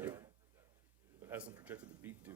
but has them projected to beat Duke.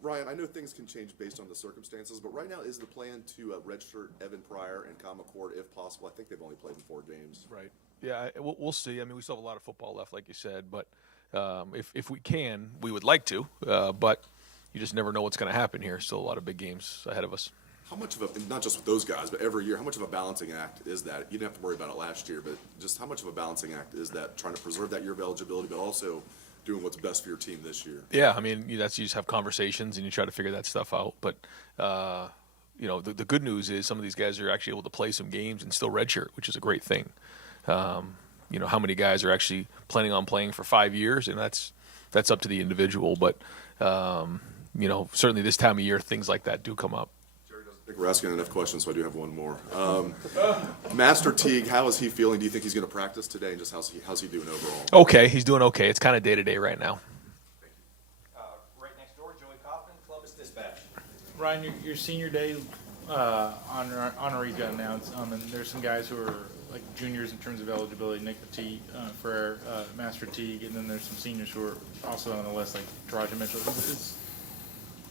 Ryan, I know things can change based on the circumstances, but right now is the plan to redshirt Evan Pryor and Kyle McCord if possible? I think they've only played in 4 games. Right. Yeah, we'll see. I mean, we still have a lot of football left, like you said, but if we can, we would like to, but you just never know what's going to happen here. Still a lot of big games ahead of us. How much of a, not just with those guys, but every year, how much of a balancing act is that? You didn't have to worry about it last year, but just how much of a balancing act is that, trying to preserve that year of eligibility, but also doing what's best for your team this year? Yeah, I mean, you just have conversations and you try to figure that stuff out. But, the good news is some of these guys are actually able to play some games and still redshirt, which is a great thing. How many guys are actually planning on playing for 5 years, and that's up to the individual. But, certainly this time of year, things like that do come up. I think we're asking enough questions, so I do have one more. Master Teague, how is he feeling? Do you think he's going to practice today, and just how's he doing overall? Okay, he's doing okay. It's kind of day-to-day right now. Right next door, Joey Kaufman, Columbus Dispatch. Ryan, your senior day honoree got announced, and there's some guys who are like juniors in terms of eligibility, Nick Petit for Master Teague, and then there's some seniors who are also on the list, like Taraja Mitchell.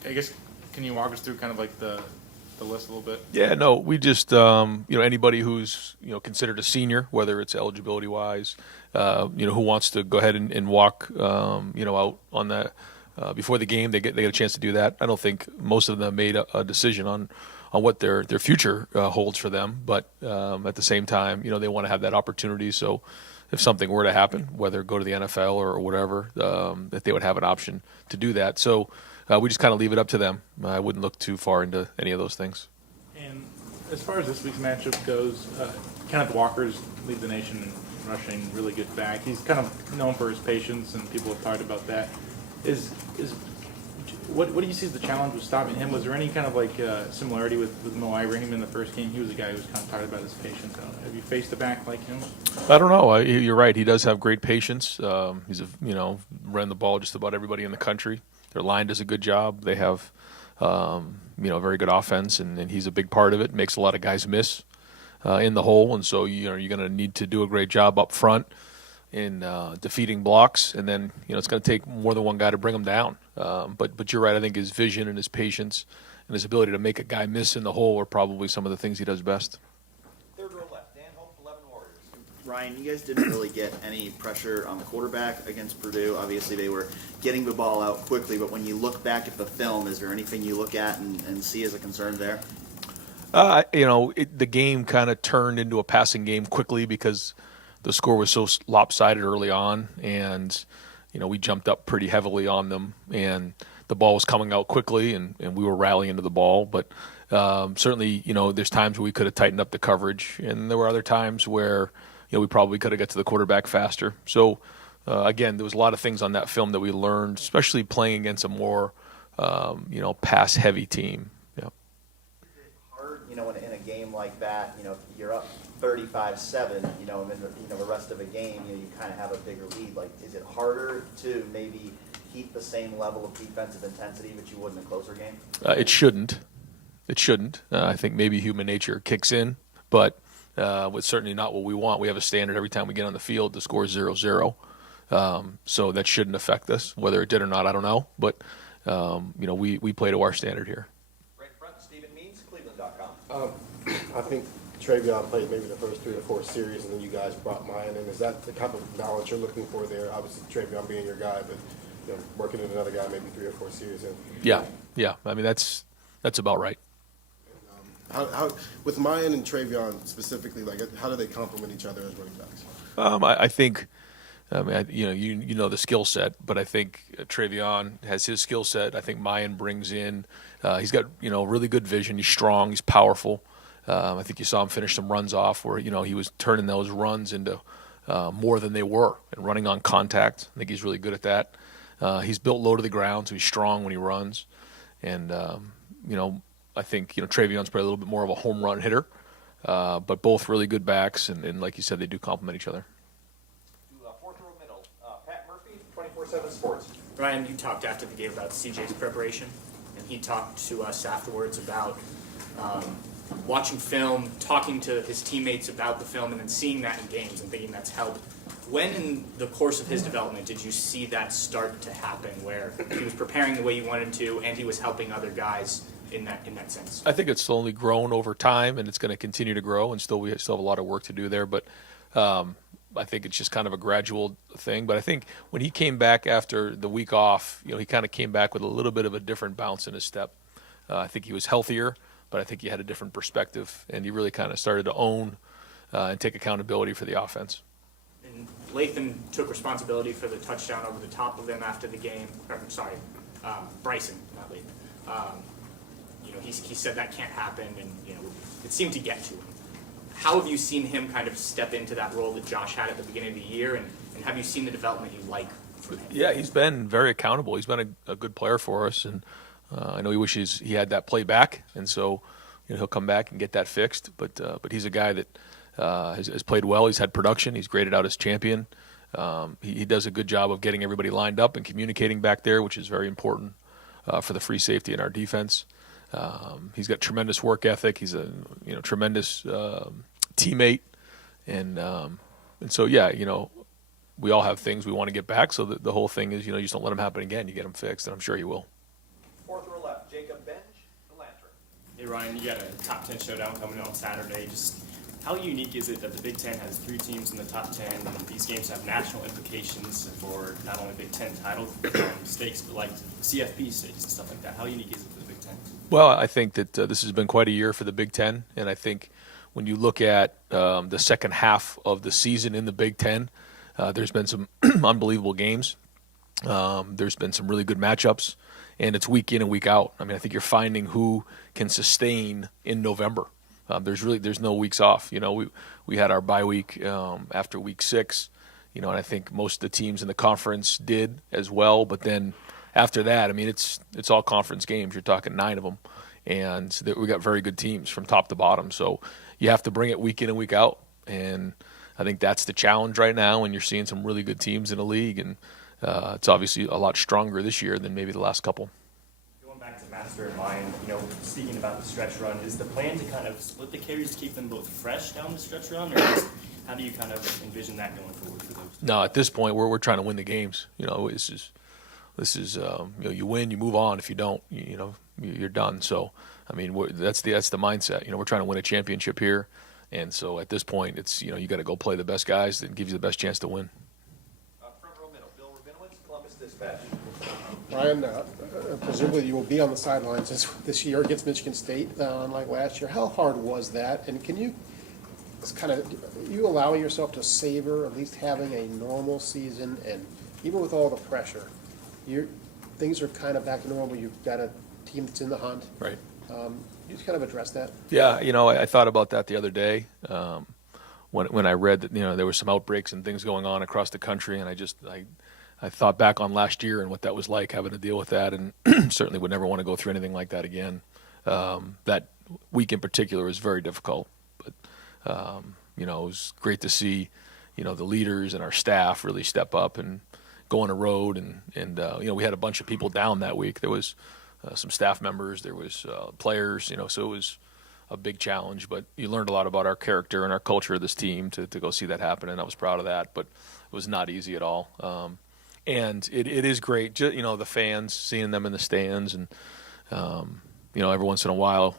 I guess, can you walk us through kind of like the list a little bit? Yeah, no, we just, anybody who's, considered a senior, whether it's eligibility wise, who wants to go ahead and walk, out on that before the game, they get a chance to do that. I don't think most of them made a decision on what their future holds for them, but at the same time, they want to have that opportunity. So if something were to happen, whether go to the NFL or whatever, that they would have an option to do that. So we just kind of leave it up to them. I wouldn't look too far into any of those things. And as far as this week's matchup goes, Kenneth Walker's lead the nation in rushing, really good back. He's kind of known for his patience, and people have talked about that. What do you see as the challenge with stopping him? Was there any kind of similarity with Mo Ibrahim in the first game? He was a guy who was kind of talked about his patience. Have you faced a back like him? I don't know. You're right. He does have great patience. He's ran the ball just about everybody in the country. Their line does a good job. They have, very good offense, and he's a big part of it. Makes a lot of guys miss in the hole, and so you're going to need to do a great job up front in defeating blocks, and then it's going to take more than one guy to bring them down. But you're right. I think his vision and his patience and his ability to make a guy miss in the hole are probably some of the things he does best. Third row left, Dan Hope, 11 Warriors. Ryan, you guys didn't really get any pressure on the quarterback against Purdue. Obviously, they were getting the ball out quickly, but when you look back at the film, is there anything you look at and see as a concern there? The game kind of turned into a passing game quickly because the score was so lopsided early on, and we jumped up pretty heavily on them, and the ball was coming out quickly, and we were rallying to the ball. But certainly, there's times where we could have tightened up the coverage, and there were other times where we probably could have got to the quarterback faster. So, again, there was a lot of things on that film that we learned, especially playing against a more pass-heavy team. Yeah. Hard, in a game like that, if you're up 35-7, and then the rest of a game, you kind of have a bigger lead. Like, is it harder to maybe keep the same level of defensive intensity that you would in a closer game? It shouldn't. It shouldn't. I think maybe human nature kicks in, but it's certainly not what we want. We have a standard every time we get on the field to score 0-0. So that shouldn't affect us. Whether it did or not, I don't know. But, we play to our standard here. Right in front, Stephen Means, Cleveland.com. I think Travion played maybe the first 3 or 4 series, and then you guys brought mine in. Is that the type of balance you're looking for there? Obviously, Travion being your guy, but working with another guy maybe 3 or 4 series in. Yeah. I mean, that's about right. How with Mayan and Travion specifically, like how do they complement each other as running backs? I think, you know the skill set, but I think Travion has his skill set. I think Mayan brings in, he's got really good vision. He's strong. He's powerful. I think you saw him finish some runs off where he was turning those runs into more than they were and running on contact. I think he's really good at that. He's built low to the ground, so he's strong when he runs, and I think Travion's probably a little bit more of a home run hitter, but both really good backs, and like you said, they do complement each other. Fourth row middle, Pat Murphy, 24/7 Sports. Ryan, you talked after the game about CJ's preparation, and he talked to us afterwards about watching film, talking to his teammates about the film, and then seeing that in games and thinking that's helped. When in the course of his development did you see that start to happen, where he was preparing the way you wanted to, and he was helping other guys in that sense? I think it's slowly grown over time, and it's going to continue to grow, and we still have a lot of work to do there. But I think it's just kind of a gradual thing. But I think when he came back after the week off, he kind of came back with a little bit of a different bounce in his step. I think he was healthier, but I think he had a different perspective, and he really kind of started to own and take accountability for the offense. And Lathan took responsibility for the touchdown over the top of him after the game. Bryson, not Lathan. He said that can't happen, and it seemed to get to him. How have you seen him kind of step into that role that Josh had at the beginning of the year, and have you seen the development you like from him? Yeah, he's been very accountable. He's been a good player for us, and I know he wishes he had that play back, and so he'll come back and get that fixed. But he's a guy that has played well. He's had production. He's graded out as champion. He does a good job of getting everybody lined up and communicating back there, which is very important for the free safety in our defense. He's got tremendous work ethic. He's a tremendous teammate, and so we all have things we want to get back. So the whole thing is you just don't let them happen again. You get them fixed, and I'm sure he will. Fourth row left, Jacob Bench, the Lantern. Hey Ryan, you got a top 10 showdown coming on Saturday. Just how unique is it that the Big Ten has 3 teams in the top 10, and these games have national implications for not only Big Ten title stakes, but like CFP stakes and stuff like that? How unique is it for the Big Ten? Well, I think that this has been quite a year for the Big Ten, and I think when you look at the second half of the season in the Big Ten, there's been some unbelievable games. There's been some really good matchups, and it's week in and week out. I mean, I think you're finding who can sustain in November. There's no weeks off. We had our bye week after week 6, and I think most of the teams in the conference did as well. But then after that, I mean, it's all conference games. You're talking 9 of them, and we got very good teams from top to bottom. So you have to bring it week in and week out, and I think that's the challenge right now. And you're seeing some really good teams in the league, and it's obviously a lot stronger this year than maybe the last couple. Going back to Master in mind, speaking about the stretch run, is the plan to kind of split the carries to keep them both fresh down the stretch run, or how do you kind of envision that going forward for those? No, at this point, we're trying to win the games. This is you win, you move on. If you don't, you're done. So, I mean, that's the mindset. We're trying to win a championship here, and so at this point, it's you got to go play the best guys that gives you the best chance to win. Front row middle, Bill Rabinowitz, Columbus Dispatch. Ryan, presumably you will be on the sidelines this year against Michigan State, unlike last year. How hard was that? And can you you allowing yourself to savor at least having a normal season, and even with all the pressure, things are kind of back to normal. You've got a team that's in the hunt. Right. You just kind of address that. Yeah, I thought about that the other day when I read that there were some outbreaks and things going on across the country, and I thought back on last year and what that was like, having to deal with that, and certainly would never want to go through anything like that again. That week in particular was very difficult, but it was great to see, the leaders and our staff really step up and go on the road, and we had a bunch of people down that week. There was some staff members, there was players, so it was a big challenge, but you learned a lot about our character and our culture of this team to go see that happen, and I was proud of that, but it was not easy at all. And it is great, the fans, seeing them in the stands, and every once in a while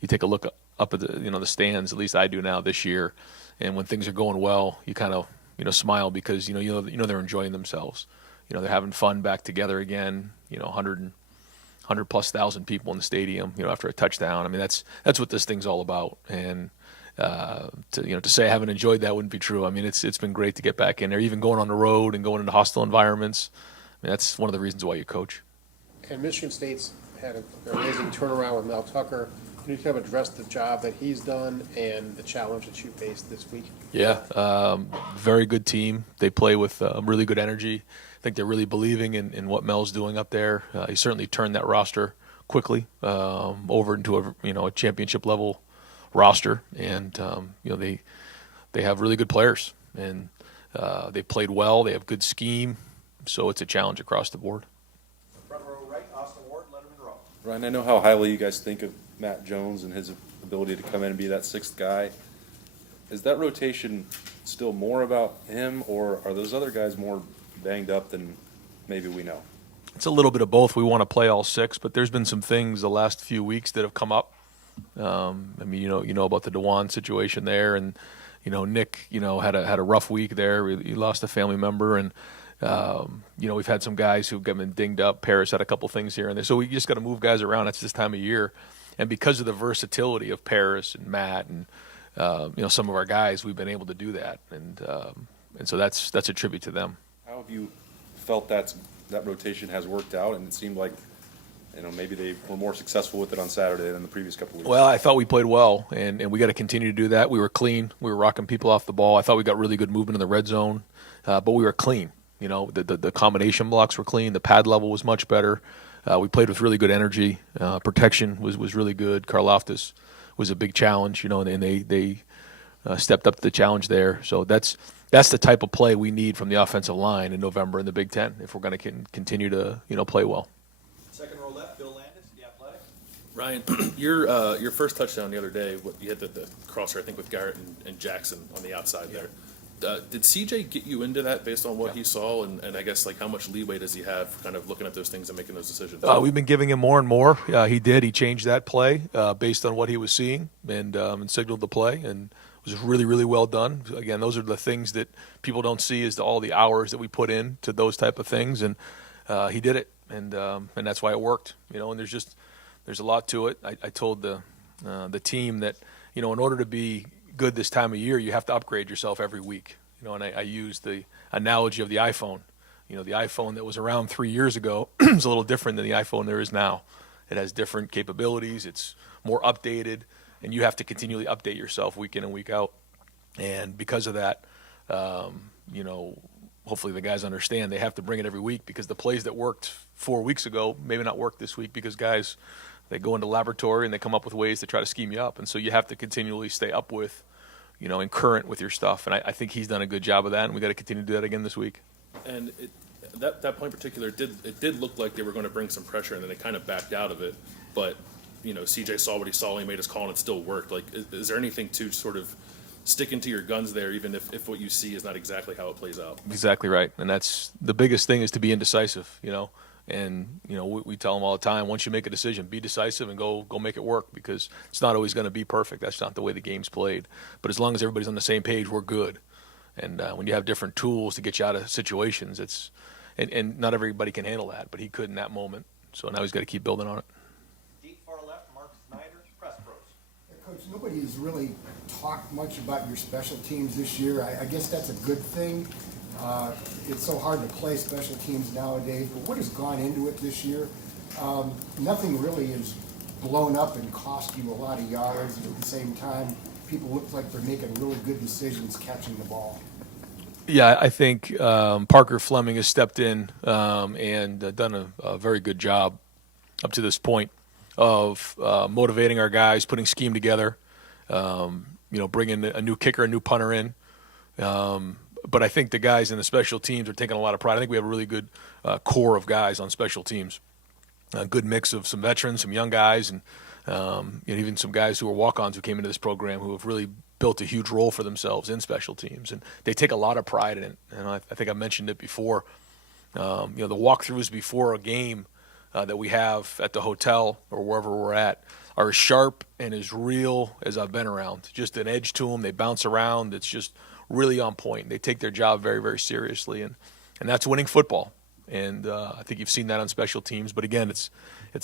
you take a look up at the stands, at least I do now this year, and when things are going well, you kind of smile because they're enjoying themselves. They're having fun back together again. 100,000+ people in the stadium. After a touchdown. I mean, that's what this thing's all about. And to say I haven't enjoyed that wouldn't be true. I mean, it's been great to get back in there, even going on the road and going into hostile environments. I mean, that's one of the reasons why you coach. And Michigan State's had an amazing turnaround with Mel Tucker. Can you kind of address the job that he's done and the challenge that you faced this week? Yeah, very good team. They play with really good energy. I think they're really believing in what Mel's doing up there. He certainly turned that roster quickly over into a championship level roster, and they have really good players, and they played well. They have good scheme, so it's a challenge across the board. Front row right, Austin Ward, Lettermen Row. Ryan, I know how highly you guys think of Matt Jones and his ability to come in and be that sixth guy. Is that rotation still more about him, or are those other guys more banged up than maybe we know? It's a little bit of both. We want to play all six, but there's been some things the last few weeks that have come up. I mean, you know about the DeJuan situation there, and Nick, had a rough week there. He lost a family member, and we've had some guys who've been dinged up. Paris had a couple things here and there, so we just got to move guys around. It's this time of year, and because of the versatility of Paris and Matt and some of our guys, we've been able to do that, and so that's a tribute to them. How have you felt that rotation has worked out? And it seemed like maybe they were more successful with it on Saturday than the previous couple weeks. Well, I thought we played well, and we got to continue to do that. We were clean. We were rocking people off the ball. I thought we got really good movement in the red zone, but we were clean. The combination blocks were clean. The pad level was much better. We played with really good energy. Protection was really good. Karlaftis was a big challenge, and they stepped up to the challenge there. So that's the type of play we need from the offensive line in November in the Big Ten if we're going to continue to play well. Second row left, Bill Landis, The Athletic. Ryan, your first touchdown the other day, you had the crosser, I think, with Garrett and Jackson on the outside there. Did CJ get you into that based on what he saw, and I guess how much leeway does he have for kind of looking at those things and making those decisions? We've been giving him more and more. He changed that play based on what he was seeing and signaled the play, and it was really, really well done. Again, those are the things that people don't see, is all the hours that we put in to those type of things, and he did it, and that's why it worked. And there's a lot to it. I told the team that in order to be good this time of year, you have to upgrade yourself every week. And I use the analogy of the iPhone. The iPhone that was around 3 years ago is a little different than the iPhone there is now. It has different capabilities. It's more updated, and you have to continually update yourself week in and week out. And because of that, hopefully the guys understand they have to bring it every week, because the plays that worked 4 weeks ago maybe not work this week, because guys, they go into laboratory and they come up with ways to try to scheme you up. And so you have to continually stay up with, and current with your stuff. And I think he's done a good job of that, and we got to continue to do that again this week. And that point in particular, it did look like they were going to bring some pressure, and then they kind of backed out of it. But CJ saw what he saw, and he made his call, and it still worked. Is there anything to sort of sticking to your guns there, even if what you see is not exactly how it plays out? Exactly right, and that's the biggest thing, is to be indecisive. And we tell them all the time, once you make a decision, be decisive and go make it work, because it's not always going to be perfect. That's not the way the game's played. But as long as everybody's on the same page, we're good. And when you have different tools to get you out of situations, and not everybody can handle that, but he could in that moment. So now he's got to keep building on it. Deep far left, Mark Snyder, Press Pros. Coach, nobody's really talked much about your special teams this year. I guess that's a good thing. It's so hard to play special teams nowadays, but what has gone into it this year? Nothing really is blown up and cost you a lot of yards, and at the same time, people look like they're making really good decisions catching the ball. Yeah, I think Parker Fleming has stepped in and done a very good job up to this point of motivating our guys, putting scheme together, bringing a new kicker, a new punter in. But I think the guys in the special teams are taking a lot of pride. I think we have a really good core of guys on special teams. A good mix of some veterans, some young guys, and even some guys who are walk-ons who came into this program who have really built a huge role for themselves in special teams. And they take a lot of pride in it. And I think I mentioned it before. The walkthroughs before a game that we have at the hotel or wherever we're at are as sharp and as real as I've been around. Just an edge to them. They bounce around. It's just really on point. They take their job very, very seriously, and that's winning football. And I think you've seen that on special teams. But again, it's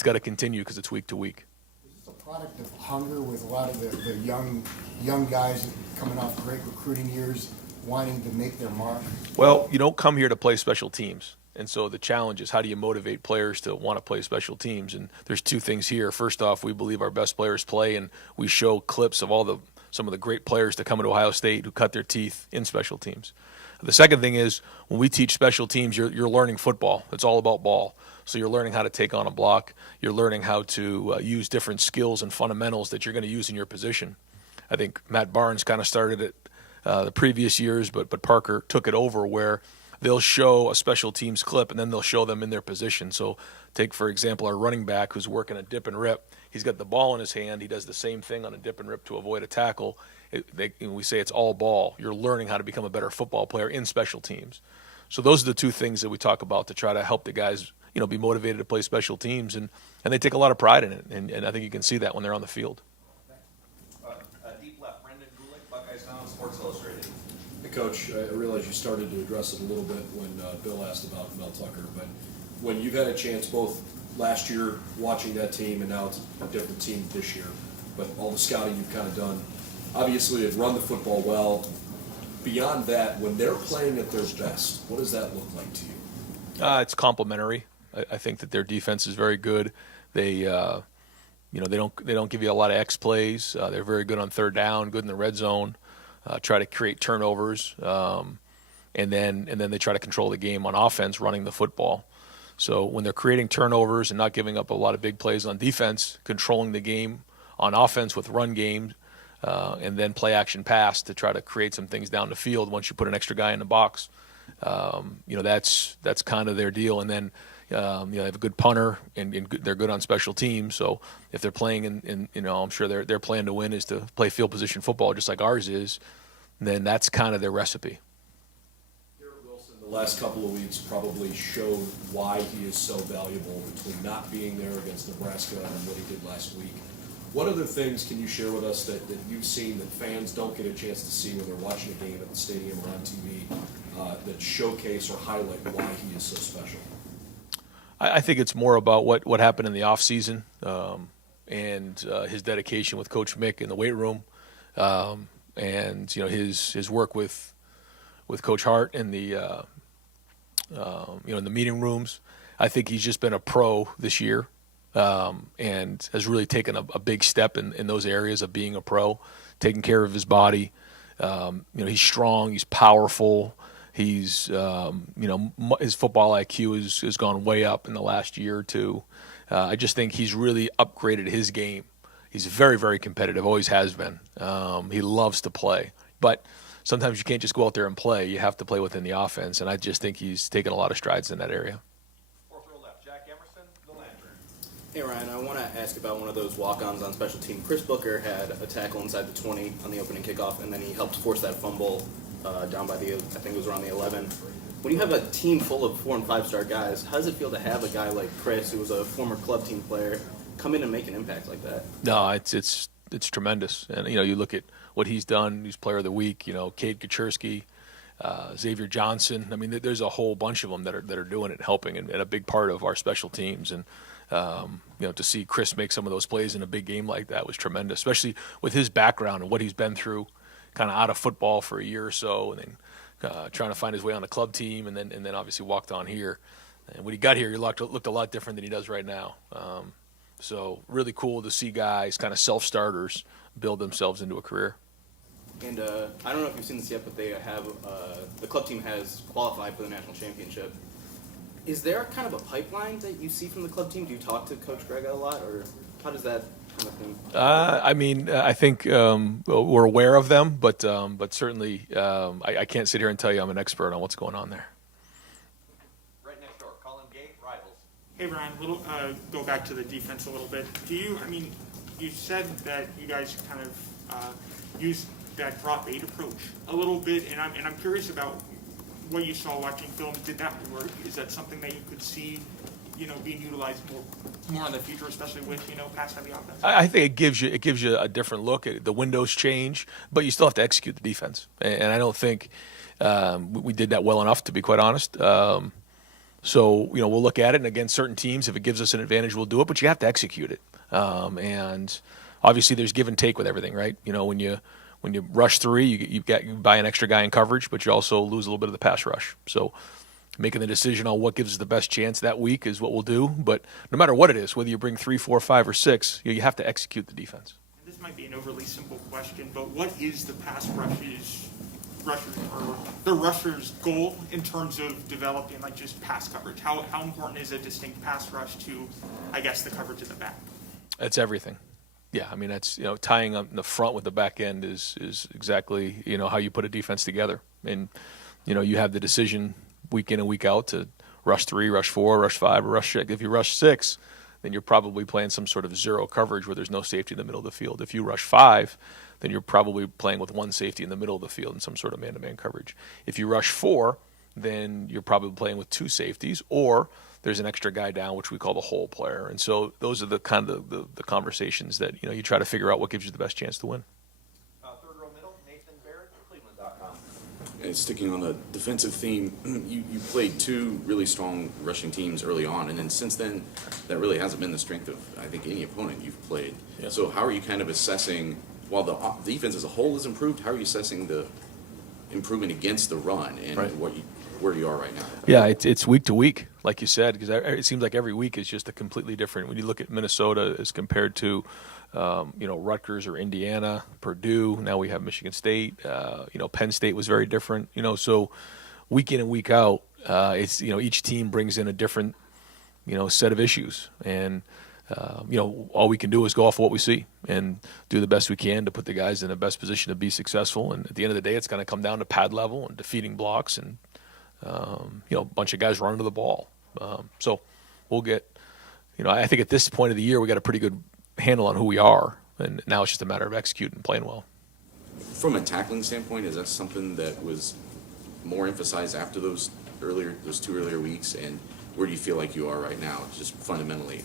got to continue because it's week to week. Is this a product of hunger with a lot of the young guys coming off great recruiting years, wanting to make their mark? Well, you don't come here to play special teams. And so the challenge is, how do you motivate players to want to play special teams? And there's two things here. First off, we believe our best players play, and we show clips of some of the great players that come into Ohio State who cut their teeth in special teams. The second thing is, when we teach special teams, you're learning football. It's all about ball. So you're learning how to take on a block. You're learning how to use different skills and fundamentals that you're going to use in your position. I think Matt Barnes kind of started it the previous years, but Parker took it over, where they'll show a special teams clip and then they'll show them in their position. So take, for example, our running back who's working a dip and rip. He's got the ball in his hand. He does the same thing on a dip and rip to avoid a tackle. We say it's all ball. You're learning how to become a better football player in special teams. So those are the two things that we talk about to try to help the guys, be motivated to play special teams, and they take a lot of pride in it. And I think you can see that when they're on the field. Deep left, Brendan Gulick, Buckeyes Now, Sports Illustrated. Hey, Coach, I realize you started to address it a little bit when Bill asked about Mel Tucker, but when you've had a chance both last year watching that team and now it's a different team this year, but all the scouting you've kind of done, obviously they've run the football well. Beyond that, when they're playing at their best, what does that look like to you? It's complementary. I think that their defense is very good. They don't give you a lot of X plays. They're very good on third down, good in the red zone. Try to create turnovers, and then they try to control the game on offense, running the football. So when they're creating turnovers and not giving up a lot of big plays on defense, controlling the game on offense with run game, and then play action pass to try to create some things down the field once you put an extra guy in the box. That's kind of their deal. And then they have a good punter, and they're good on special teams. So if they're playing in I'm sure their plan to win is to play field position football just like ours is, then that's kind of their recipe. Garrett Wilson, the last couple of weeks probably showed why he is so valuable between not being there against Nebraska and what he did last week. What other things can you share with us that you've seen that fans don't get a chance to see when they're watching a game at the stadium or on TV that showcase or highlight why he is so special? I think it's more about what happened in the off season, and his dedication with Coach Mick in the weight room, and his work with Coach Hart in the in the meeting rooms. I think he's just been a pro this year, and has really taken a big step in those areas of being a pro, taking care of his body. He's strong, he's powerful. He's, his football IQ has gone way up in the last year or two. I just think he's really upgraded his game. He's very, very competitive, always has been. He loves to play. But sometimes you can't just go out there and play. You have to play within the offense, and I just think he's taken a lot of strides in that area. Fourth row left, Jack Emerson, The Lantern. Hey Ryan, I want to ask about one of those walk-ons on special team. Chris Booker had a tackle inside the 20 on the opening kickoff, and then he helped force that fumble down by I think it was around the 11. When you have a team full of 4- and 5-star guys, how does it feel to have a guy like Chris, who was a former club team player, come in and make an impact like that? No, it's tremendous. And, you look at what he's done. He's player of the week, Cade Kaczerski, Xavier Johnson. I mean, there's a whole bunch of them that are doing it, helping, and a big part of our special teams. And, to see Chris make some of those plays in a big game like that was tremendous, especially with his background and what he's been through, kind of out of football for a year or so, and then trying to find his way on the club team, and then obviously walked on here. And when he got here, he looked a lot different than he does right now. So really cool to see guys, kind of self-starters, build themselves into a career. And I don't know if you've seen this yet, but they have the club team has qualified for the national championship. Is there kind of a pipeline that you see from the club team? Do you talk to Coach Greg a lot, or how does that kind of thing? I mean, I think we're aware of them, but certainly I can't sit here and tell you I'm an expert on what's going on there. Right next door, Colin Gay, Rivals. Hey Brian, go back to the defense a little bit. You said that you guys kind of use that drop 8 approach a little bit, and I'm curious about what you saw watching film. Did that work? Is that something that you could see, being utilized more in the future, especially with pass heavy offense? I think it gives you a different look. The windows change, but you still have to execute the defense, and I don't think we did that well enough, to be quite honest. So we'll look at it, and against certain teams, if it gives us an advantage, we'll do it. But you have to execute it, and obviously there's give and take with everything, right? When you rush 3, you buy an extra guy in coverage, but you also lose a little bit of the pass rush. So making the decision on what gives us the best chance that week is what we'll do. But no matter what it is, whether you bring 3, 4, 5, or 6, you have to execute the defense. This might be an overly simple question, but what is the pass rushers or the rusher's goal in terms of developing just pass coverage? How important is a distinct pass rush to, I guess, the coverage at the back? That's everything. Yeah, I mean, that's, tying up the front with the back end is exactly, how you put a defense together. And, you have the decision week in and week out to rush 3, rush 4, rush 5, or rush 6. If you rush 6, then you're probably playing some sort of zero coverage where there's no safety in the middle of the field. If you rush 5, then you're probably playing with 1 safety in the middle of the field in some sort of man-to-man coverage. If you rush 4, then you're probably playing with 2 safeties, or there's an extra guy down, which we call the hole player. And so those are the kind of the conversations that you try to figure out what gives you the best chance to win. Third row middle, Nathan Barrett, Cleveland.com. And sticking on the defensive theme, you played 2 really strong rushing teams early on, and then since then, that really hasn't been the strength of, I think, any opponent you've played. Yeah. So how are you kind of assessing, while the defense as a whole has improved, how are you assessing the improvement against the run and Right. where you are right now? Yeah, it's week to week, like you said, because it seems like every week is just a completely different. When you look at Minnesota as compared to, Rutgers or Indiana, Purdue. Now we have Michigan State. Penn State was very different. So week in and week out, it's each team brings in a different, set of issues, and all we can do is go off of what we see and do the best we can to put the guys in the best position to be successful. And at the end of the day, it's going to come down to pad level and defeating blocks and. A bunch of guys running to the ball. So we'll get, I think at this point of the year, we got a pretty good handle on who we are. And now it's just a matter of executing and playing well. From a tackling standpoint, is that something that was more emphasized after those 2 earlier weeks? And where do you feel like you are right now, just fundamentally?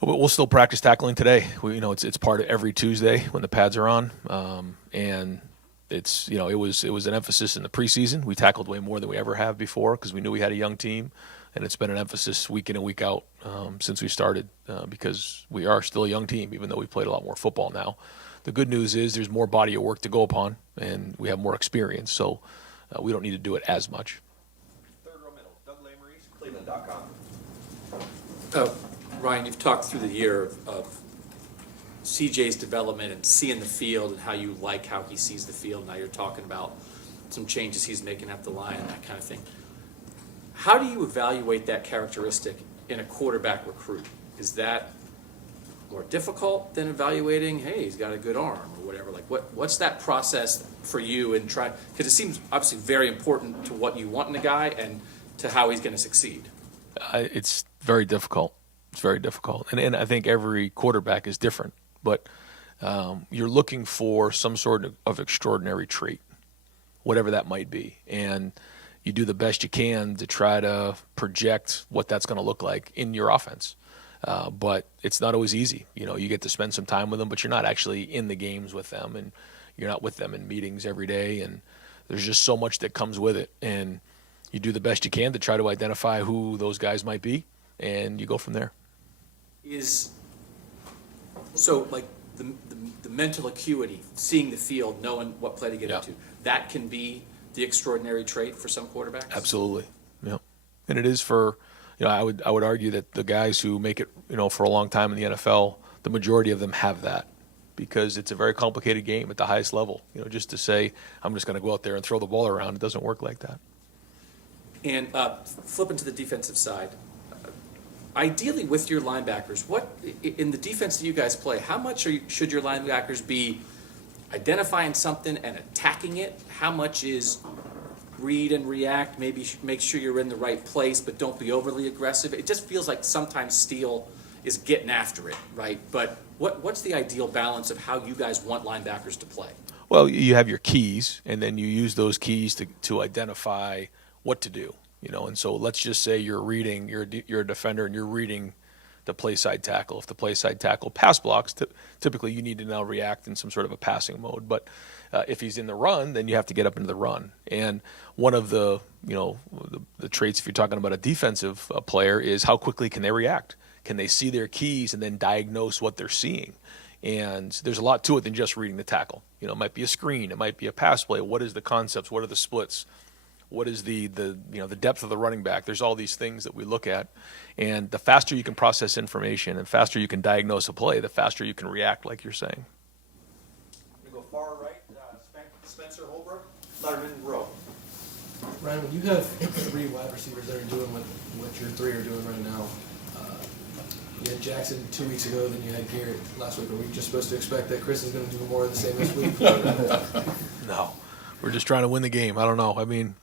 We'll still practice tackling today. It's part of every Tuesday when the pads are on. And it's it was an emphasis in the preseason. We tackled way more than we ever have before because we knew we had a young team, and it's been an emphasis week in and week out since we started because we are still a young team, even though we've played a lot more football now. The good news is there's more body of work to go upon, and we have more experience, so we don't need to do it as much. Third row middle, Doug Lamerise, Cleveland.com. Ryan, you've talked through the year of CJ's development and seeing the field and how you like how he sees the field. Now you're talking about some changes he's making at the line and that kind of thing. How do you evaluate that characteristic in a quarterback recruit? Is that more difficult than evaluating, hey, he's got a good arm or whatever? Like, what's that process for you in trying? Because it seems obviously very important to what you want in a guy and to how he's going to succeed. It's very difficult. It's very difficult. And I think every quarterback is different. But you're looking for some sort of extraordinary trait, whatever that might be. And you do the best you can to try to project what that's going to look like in your offense. But it's not always easy. You get to spend some time with them, but you're not actually in the games with them, and you're not with them in meetings every day. And there's just so much that comes with it. And you do the best you can to try to identify who those guys might be, and you go from there. So, like, the mental acuity, seeing the field, knowing what play to get into, that can be the extraordinary trait for some quarterbacks? Absolutely. Yeah. And it is for, I would argue that the guys who make it, for a long time in the NFL, the majority of them have that because it's a very complicated game at the highest level. Just to say, I'm just going to go out there and throw the ball around, it doesn't work like that. And flipping to the defensive side, ideally with your linebackers, what in the defense that you guys play, how much should your linebackers be identifying something and attacking it? How much is read and react, maybe make sure you're in the right place, but don't be overly aggressive? It just feels like sometimes Steele is getting after it, right? But what's the ideal balance of how you guys want linebackers to play? Well, you have your keys, and then you use those keys to identify what to do. And so let's just say you're a defender, and you're reading the play side tackle. If the play side tackle pass blocks, typically you need to now react in some sort of a passing mode. But if he's in the run, then you have to get up into the run. And one of the traits, if you're talking about a defensive player, is how quickly can they react? Can they see their keys and then diagnose what they're seeing? And there's a lot to it than just reading the tackle. It might be a screen, it might be a pass play. What is the concepts? What are the splits? What is the depth of the running back? There's all these things that we look at, and the faster you can process information and faster you can diagnose a play, the faster you can react, like you're saying. We go far right, Spencer Holbrook, Lettermen Row. Ryan, when you have 3 wide receivers that are doing what your 3 are doing right now, you had Jackson 2 weeks ago, then you had Garrett last week. Are we just supposed to expect that Chris is going to do more of the same this week? No, we're just trying to win the game. I don't know. I mean,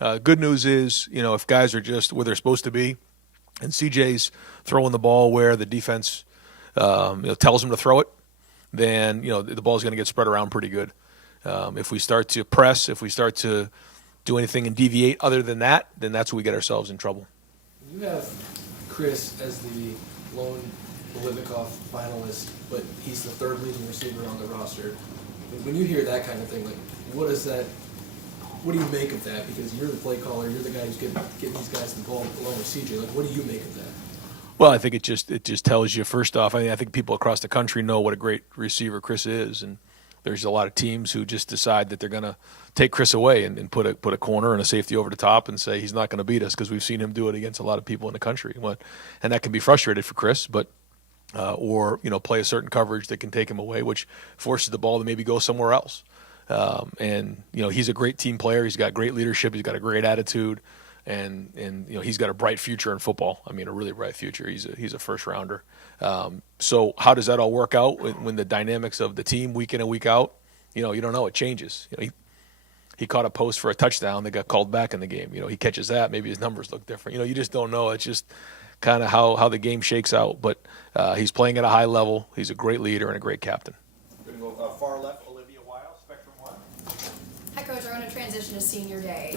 good news is, if guys are just where they're supposed to be, and CJ's throwing the ball where the defense tells him to throw it, then the ball's going to get spread around pretty good. If we start to press, if we start to do anything and deviate other than that, then that's where we get ourselves in trouble. You have Chris as the lone Bolivikoff finalist, but he's the 3rd leading receiver on the roster. When you hear that kind of thing, what do you make of that? Because you're the play caller, you're the guy who's getting these guys the ball along with CJ. What do you make of that? Well, I think it just tells you, first off, I think people across the country know what a great receiver Chris is, and there's a lot of teams who just decide that they're going to take Chris away and put a corner and a safety over the top and say he's not going to beat us, because we've seen him do it against a lot of people in the country. And that can be frustrated for Chris, but or play a certain coverage that can take him away, which forces the ball to maybe go somewhere else. And he's a great team player. He's got great leadership. He's got a great attitude, and he's got a bright future in football. I mean, a really bright future. He's a first rounder. So how does that all work out when the dynamics of the team week in and week out? You don't know. It changes. He caught a post for a touchdown that got called back in the game. He catches that, maybe his numbers look different. You just don't know. It's just kind of how the game shakes out. But he's playing at a high level. He's a great leader and a great captain. We're going to go far left, Olivia Weil, Spectrum 1. Hi, Coach. We're going to transition to senior day.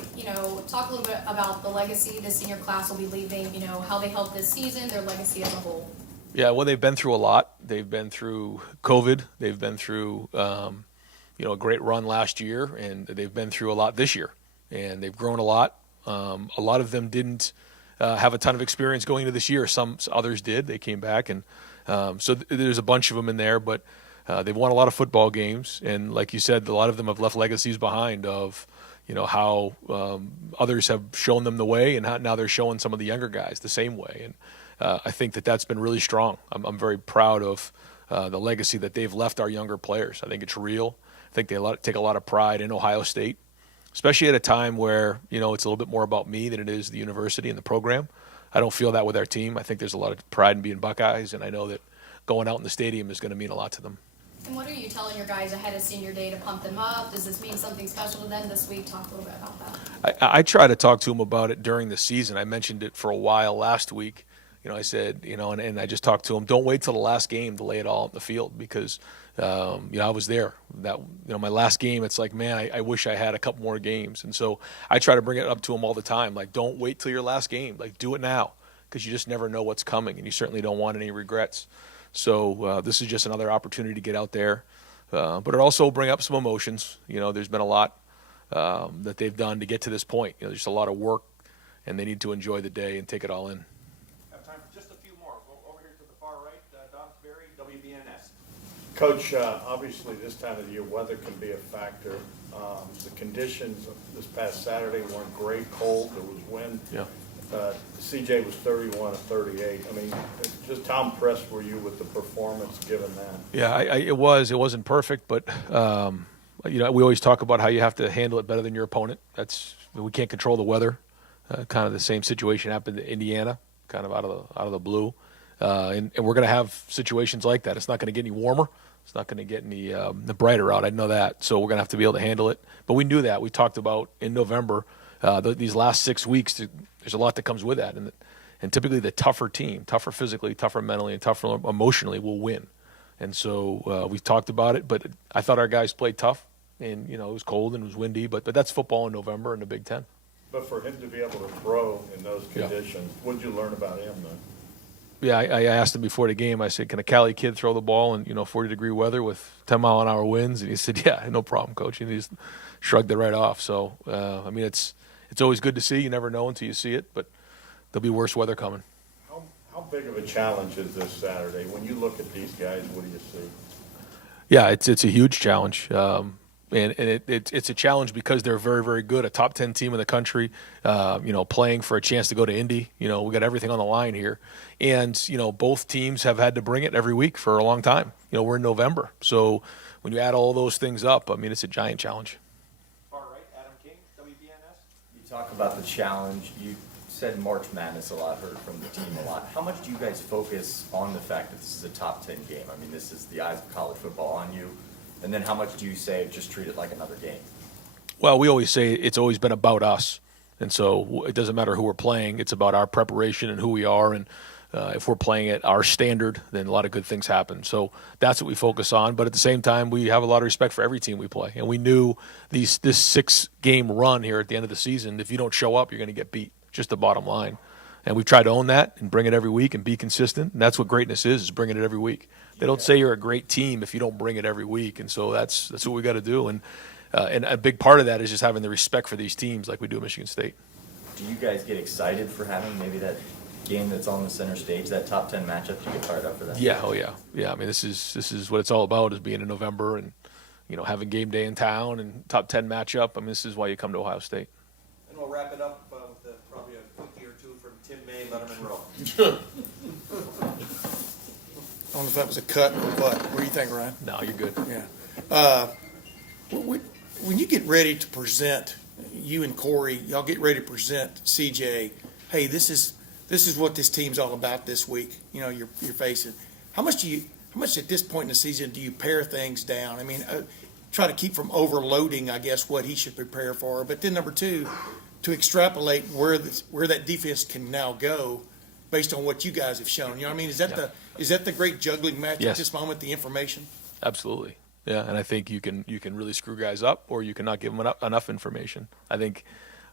Talk a little bit about the legacy the senior class will be leaving, how they helped this season, their legacy as a whole. Yeah, well, they've been through a lot. They've been through COVID. They've been through, a great run last year, and they've been through a lot this year. And they've grown a lot. A lot of them didn't have a ton of experience going into this year. Some others did. They came back, and so there's a bunch of them in there. But they've won a lot of football games, and like you said, a lot of them have left legacies behind of how others have shown them the way, and how now they're showing some of the younger guys the same way. And I think that's been really strong. I'm very proud of the legacy that they've left our younger players. I think it's real. I think they take a lot of pride in Ohio State, especially at a time where it's a little bit more about me than it is the university and the program. I don't feel that with our team. I think there's a lot of pride in being Buckeyes, and I know that going out in the stadium is going to mean a lot to them. And what are you telling your guys ahead of senior day to pump them up? Does this mean something special to them this week? Talk a little bit about that. I try to talk to them about it during the season. I mentioned it for a while last week. I said, and I just talked to them, don't wait till the last game to lay it all on the field, because, I was there. My last game, it's like, man, I wish I had a couple more games. And so I try to bring it up to them all the time. Like, don't wait till your last game. Like, do it now, because you just never know what's coming, and you certainly don't want any regrets. So this is just another opportunity to get out there. But it also bring up some emotions. There's been a lot that they've done to get to this point. There's a lot of work, and they need to enjoy the day and take it all in. Have time for just a few more. Go over here to the far right, Don Berry, WBNS. Coach, obviously this time of the year, weather can be a factor. The conditions this past Saturday weren't great, cold, there was wind. Yeah. CJ was 31 of 38. I mean, just how impressed were you with the performance given that? Yeah, it wasn't perfect, but we always talk about how you have to handle it better than your opponent. We can't control the weather. Kind of the same situation happened to Indiana, kind of out of the blue, and we're going to have situations like that. It's not going to get any warmer. It's not going to get any brighter out. I know that, so we're going to have to be able to handle it. But we knew that. We talked about in November these last 6 weeks. There's a lot that comes with that, and typically the tougher team, tougher physically, tougher mentally, and tougher emotionally, will win. And so we talked about it, but I thought our guys played tough, and it was cold and it was windy, but that's football in November in the Big Ten. But for him to be able to throw in those conditions, what did you learn about him then? Yeah, I asked him before the game. I said, "Can a Cali kid throw the ball in 40-degree weather with 10-mile-an-hour winds?" And he said, "Yeah, no problem, coach." And he just shrugged it right off. So I mean, it's always good to see. You never know until you see it, but there'll be worse weather coming. How big of a challenge is this Saturday? When you look at these guys, what do you see? Yeah, it's a huge challenge, and it's a challenge because they're very, very good, a top 10 team in the country. Playing for a chance to go to Indy. We got everything on the line here, and both teams have had to bring it every week for a long time. We're in November, so when you add all those things up, I mean, it's a giant challenge. Far right, Adam King, WBNS. You talk about the challenge. You said March Madness a lot, heard from the team a lot. How much do you guys focus on the fact that this is a top 10 game? I mean, this is the eyes of college football on you. And then how much do you say just treat it like another game? Well, we always say it's always been about us. And so it doesn't matter who we're playing. It's about our preparation and who we are. And if we're playing at our standard, then a lot of good things happen. So that's what we focus on. But at the same time, we have a lot of respect for every team we play. And we knew this 6-game run here at the end of the season, if you don't show up, you're going to get beat. Just the bottom line. And we try to own that and bring it every week and be consistent. And that's what greatness is bringing it every week. They don't say you're a great team if you don't bring it every week. And so that's what we got to do. And a big part of that is just having the respect for these teams like we do at Michigan State. Do you guys get excited for having maybe that game that's on the center stage, that top 10 matchup? Do you get fired up for that? Yeah, oh yeah. Yeah, I mean, this is what it's all about, is being in November and, having game day in town and top 10 matchup. I mean, this is why you come to Ohio State. And we'll wrap it up with probably a quickie or two from Tim May, Lettermen Row. I don't know if that was a cut or what. What do you think, Ryan? No, you're good. Yeah. When you get ready to present, you and Corey, y'all get ready to present CJ, hey, this is what this team's all about this week. You're facing. How much at this point in the season do you pare things down? I mean, try to keep from overloading, I guess, what he should prepare for. But then number two, to extrapolate where that defense can now go based on what you guys have shown. You know what I mean? Is that the great juggling match at this moment, the information? Absolutely. Yeah, and I think you can really screw guys up, or you cannot give them enough information. I think,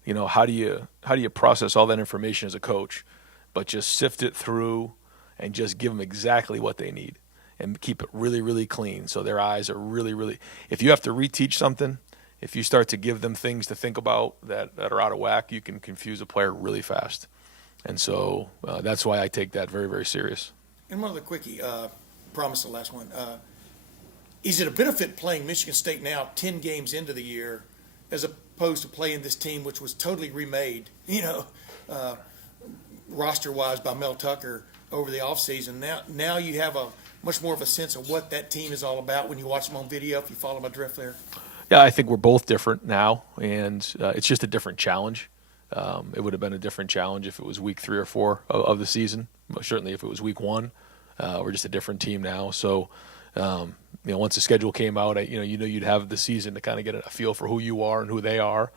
how do you process all that information as a coach, but just sift it through and just give them exactly what they need and keep it really, really clean so their eyes are really, really – if you have to reteach something, if you start to give them things to think about that are out of whack, you can confuse a player really fast. And so that's why I take that very, very serious. And one other quickie, promise the last one. Is it a benefit playing Michigan State now 10 games into the year as opposed to playing this team which was totally remade, roster-wise by Mel Tucker over the offseason? Now you have a much more of a sense of what that team is all about when you watch them on video, if you follow my drift there. Yeah, I think we're both different now, and it's just a different challenge. It would have been a different challenge if it was week 3 or 4 of the season. Certainly if it was week 1. We're just a different team now. So, once the schedule came out, you'd have the season to kind of get a feel for who you are and who they are.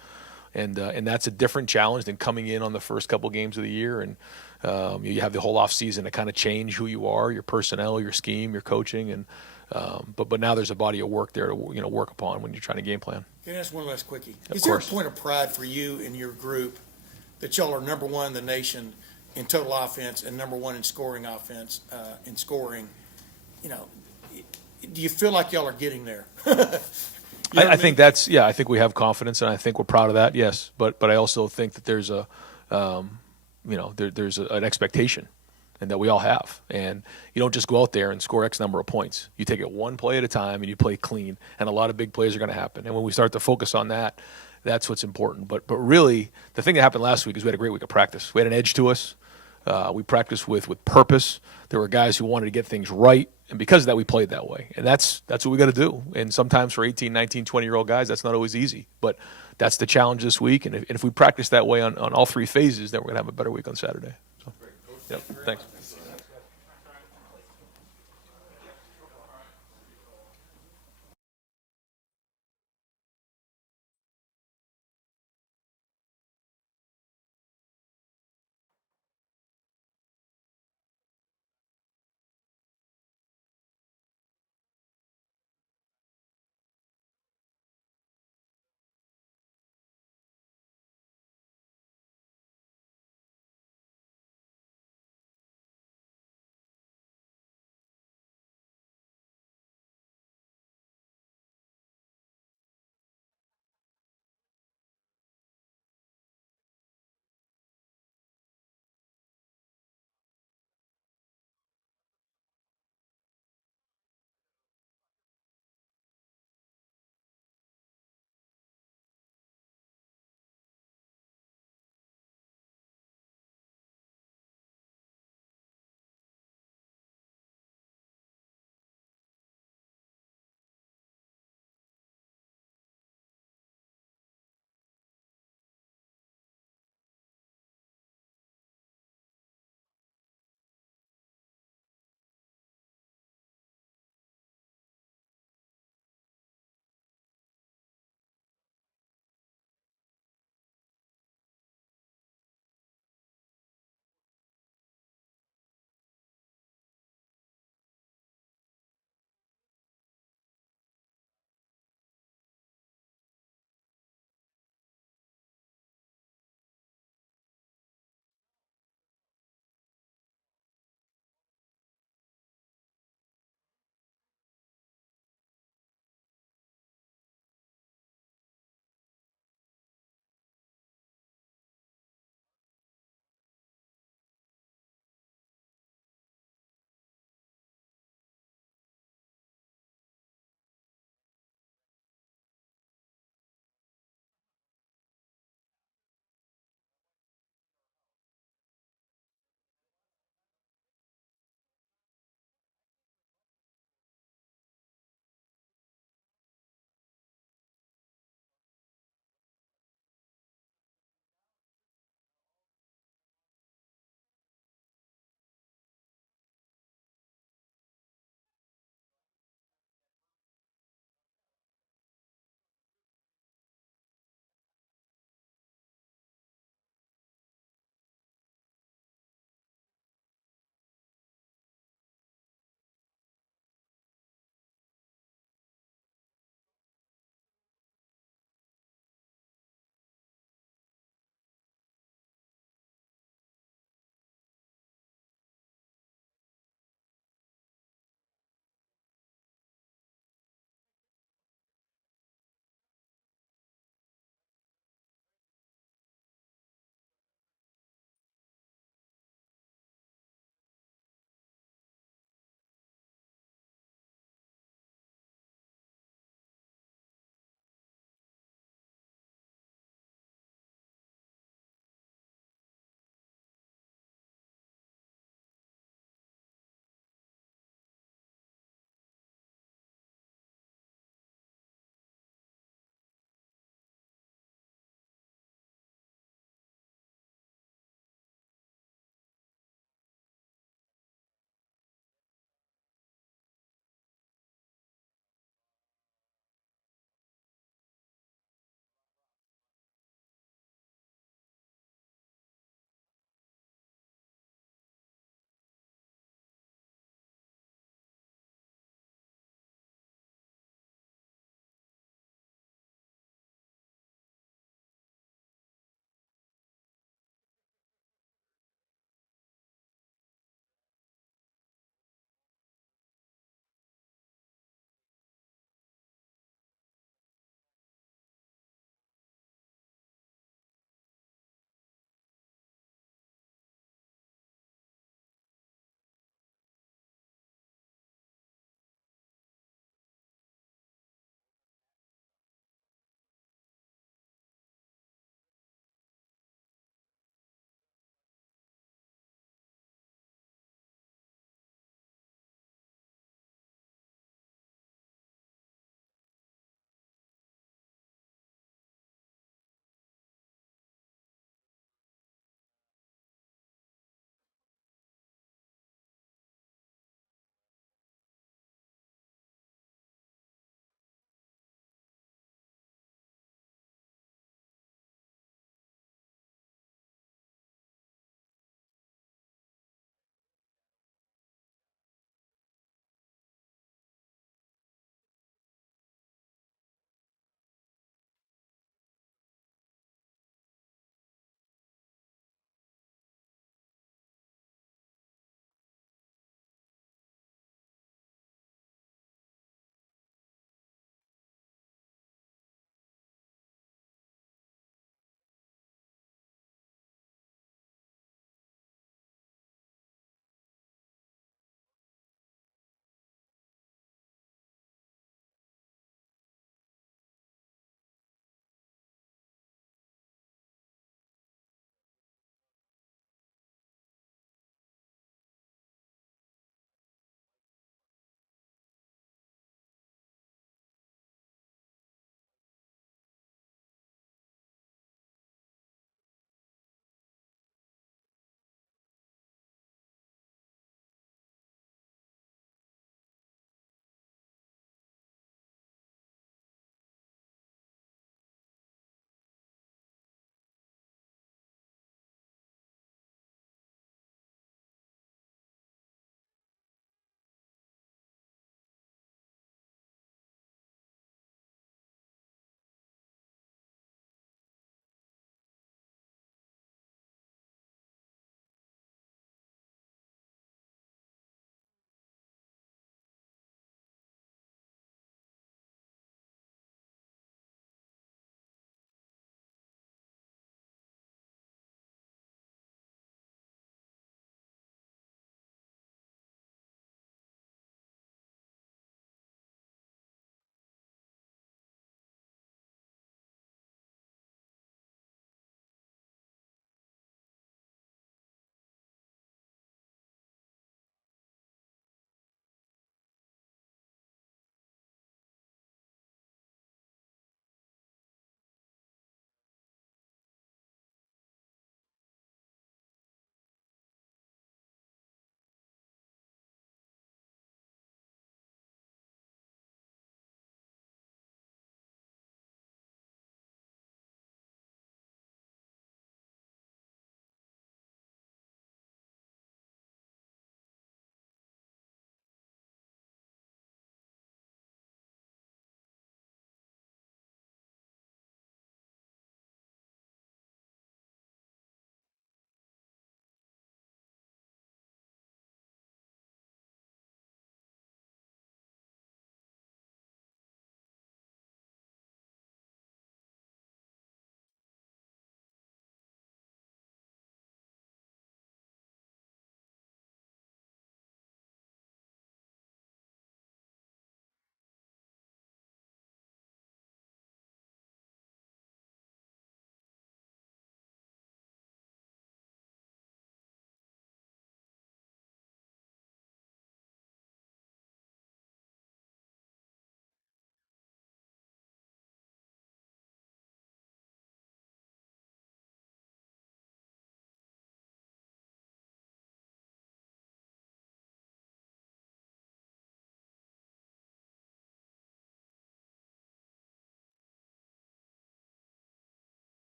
And that's a different challenge than coming in on the first couple games of the year. And you have the whole off season to kind of change who you are, your personnel, your scheme, your coaching. And but now there's a body of work there to work upon when you're trying to game plan. Can I ask one last quickie? Of course. There a point of pride for you and your group that y'all are number 1 in the nation in total offense and number 1 in scoring offense, in scoring? Do you feel like y'all are getting there? I think I think we have confidence, and I think we're proud of that. Yes, but I also think that there's there's an expectation, and that we all have. And you don't just go out there and score X number of points. You take it one play at a time, and you play clean. And a lot of big plays are going to happen. And when we start to focus on that, That's what's important. But really, the thing that happened last week is we had a great week of practice. We had an edge to us. We practiced with purpose. There were guys who wanted to get things right, and because of that, we played that way. And that's what we got to do. And sometimes for 18, 19, 20-year-old guys, that's not always easy. But that's the challenge this week. And if we practice that way on all three phases, then we're going to have a better week on Saturday. So, yep, thanks.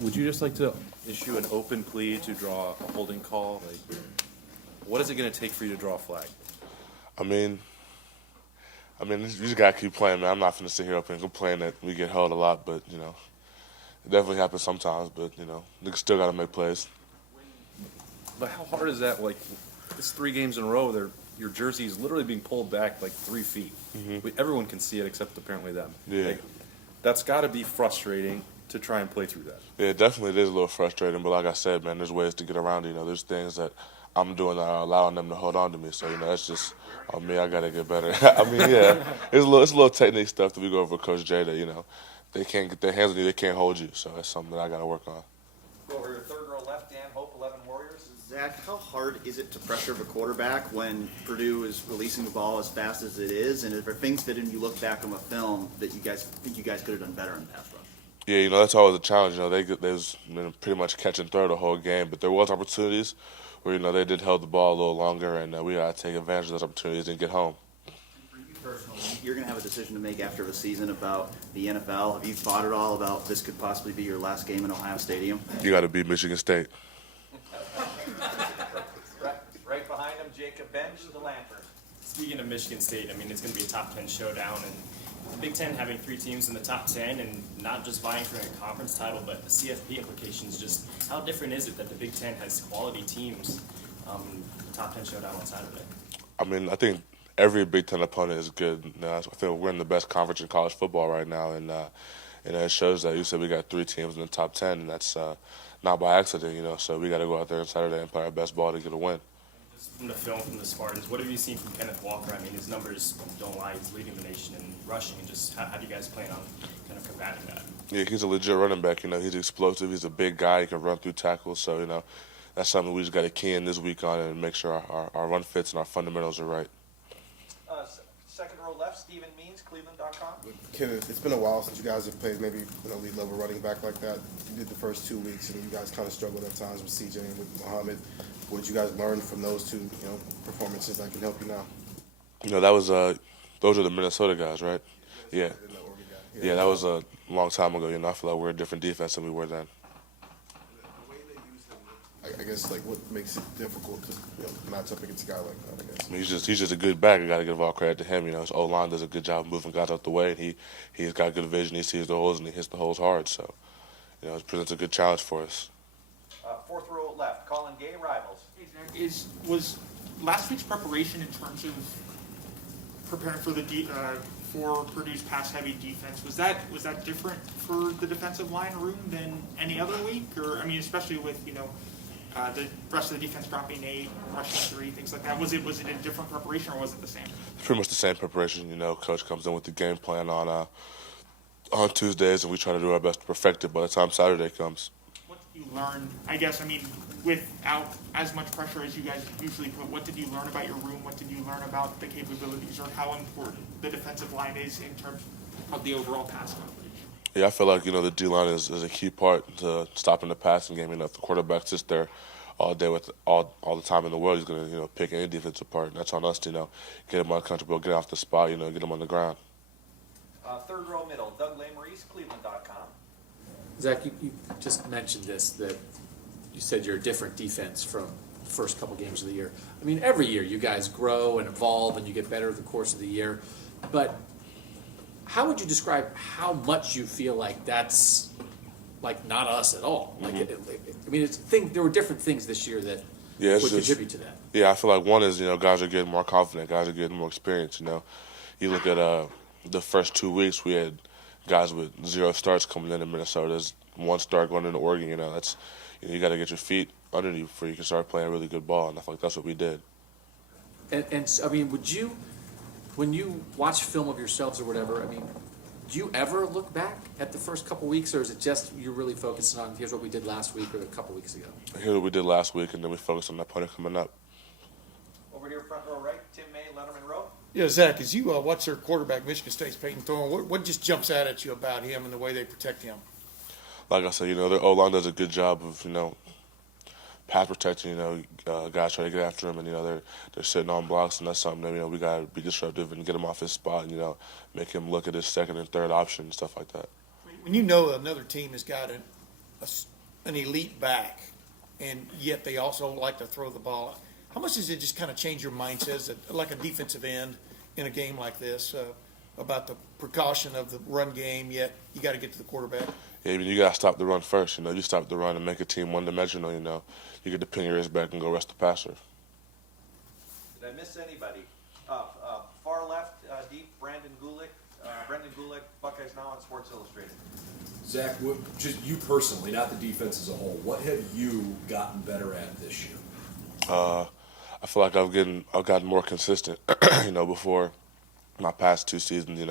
Would you just like to issue an open plea to draw a holding call? Like, what is it going to take for you to draw a flag? I mean, you just gotta keep playing, man. I'm not gonna sit here up and complain that we get held a lot, but you know, it definitely happens sometimes. But you know, niggas still gotta make plays. But how hard is that? Like, it's 3 games in a row. Your jersey is literally being pulled back like 3 feet. Everyone can see it except apparently them. Yeah. Like, that's got to be frustrating to try and play through that. Yeah, definitely it is a little frustrating, but like I said, man, there's ways to get around it. You know, there's things that I'm doing that are allowing them to hold on to me. So, you know, that's just on me. I got to get better. I mean, yeah, it's a little technique stuff that we go over with Coach Jay that, you know, they can't get their hands on you, they can't hold you. So that's something that I got to work on. Go over your third row left, Dan Hope, 11 Warriors. Zach, how hard is it to pressure the quarterback when Purdue is releasing the ball as fast as it is? And are there things that, when you look back on the film, that you guys think you guys could have done better in the pass rush? Yeah, you know, that's always a challenge. You know, they was pretty much catch and throw the whole game, but there was opportunities where, you know, they did hold the ball a little longer, and we got to take advantage of those opportunities and get home. For you personally, you're going to have a decision to make after the season about the NFL. Have you thought at all about this could possibly be your last game in Ohio Stadium? You got to beat Michigan State. Right behind him, Jacob Bench, the Lantern. Speaking of Michigan State, I mean, it's going to be a top 10 showdown, and the Big Ten having 3 teams in the top 10 and not just vying for a conference title, but the CFP implications. Just how different is it that the Big Ten has quality teams in the top 10 showdown on Saturday? I mean, I think every Big Ten opponent is good. You know, I feel we're in the best conference in college football right now, and it shows that. You said we got 3 teams in the top 10, and that's not by accident, you know. So we got to go out there on Saturday and play our best ball to get a win. From the film from the Spartans, what have you seen from Kenneth Walker? I mean, his numbers don't lie. He's leading the nation in rushing, and just how do you guys plan on kind of combating that? Yeah, he's a legit running back. You know, he's explosive. He's a big guy. He can run through tackles. So, you know, that's something we just got to key in this week on and make sure our run fits and our fundamentals are right. Second row left, Stephen Means, Cleveland.com. Kenneth, it's been a while since you guys have played maybe an elite level running back like that. You did the first 2 weeks, and you guys kind of struggled at times with CJ and with Muhammad. What did you guys learn from those 2, performances that can help you now? You know, that was those are the Minnesota guys, right? Yeah. Yeah, that was a long time ago. You know, I feel like we're a different defense than we were then. I guess, what makes it difficult to match up against a guy like that, I guess? I mean, he's just a good back. I got to give all credit to him. You know, his O-line does a good job moving guys out the way, and he's got good vision. He sees the holes, and he hits the holes hard. So, you know, it presents a good challenge for us. Fourth row left, Colin Gay, Rivals. Was last week's preparation in terms of preparing for for Purdue's pass-heavy defense, was that different for the defensive line room than any other week? Or, I mean, especially with, the rest of the defense dropping 8, rushing 3, things like that. Was it a different preparation, or was it the same? Pretty much the same preparation. You know, Coach comes in with the game plan on Tuesdays, and we try to do our best to perfect it by the time Saturday comes. What did you learn, I guess, without as much pressure as you guys usually put, what did you learn about your room? What did you learn about the capabilities, or how important the defensive line is in terms of the overall pass coverage? Yeah, I feel like, the D-line is a key part to stopping the passing game. You know, if the quarterback sits there all day with all the time in the world, he's going to, pick any defense apart. And that's on us to, get him uncomfortable, get off the spot, get him on the ground. Third row middle, Doug Lesmerises, Cleveland.com. Zach, you just mentioned this, that you said you're a different defense from the first couple games of the year. I mean, every year you guys grow and evolve and you get better over the course of the year. But how would you describe how much you feel like that's not us at all? There were different things this year that would contribute to that. Yeah, I feel like one is, guys are getting more confident, guys are getting more experience. You look at the first 2 weeks, we had guys with 0 starts coming in Minnesota. There's 1 start going into Oregon. That's you got to get your feet under you before you can start playing really good ball, and I feel like that's what we did. And so, I mean, when you watch film of yourselves or whatever, I mean, do you ever look back at the first couple weeks, or is it just you're really focusing on here's what we did last week or a couple weeks ago? Here's what we did last week, and then we focus on that opponent coming up. Over here, front row right, Tim May, Lettermen Row. Yeah, Zach, as you watch their quarterback, Michigan State's Peyton Thorne, what just jumps out at you about him and the way they protect him? Like I said, their O-line does a good job of, pass protecting, guys try to get after him, and, they're sitting on blocks, and that's something that, we got to be disruptive and get him off his spot and, make him look at his second and third option and stuff like that. When you know another team has got an elite back, and yet they also like to throw the ball. How much does it just kind of change your mindset, like a defensive end in a game like this, about the precaution of the run game, yet you got to get to the quarterback? Yeah, I mean, you got to stop the run first. You stop the run and make a team one-dimensional, You get to pin your ears back and go rest the passer. Did I miss anybody? Far left, deep, Brandon Gulick. Brendan Gulick, Buckeyes Now on Sports Illustrated. Zach, just you personally, not the defense as a whole, what have you gotten better at this year? I feel like I've gotten more consistent. Before my past 2 seasons,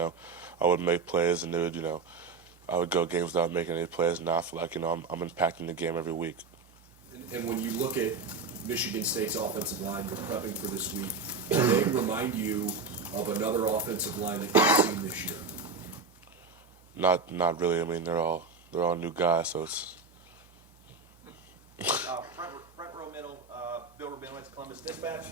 I would make plays and I would go games without making any plays. Now I feel like I'm impacting the game every week. And when you look at Michigan State's offensive line, you're prepping for this week, do they remind you of another offensive line that you've seen this year? Not really. I mean, they're all new guys, so it's. Front row middle, Bill Rabinowitz, Columbus Dispatch.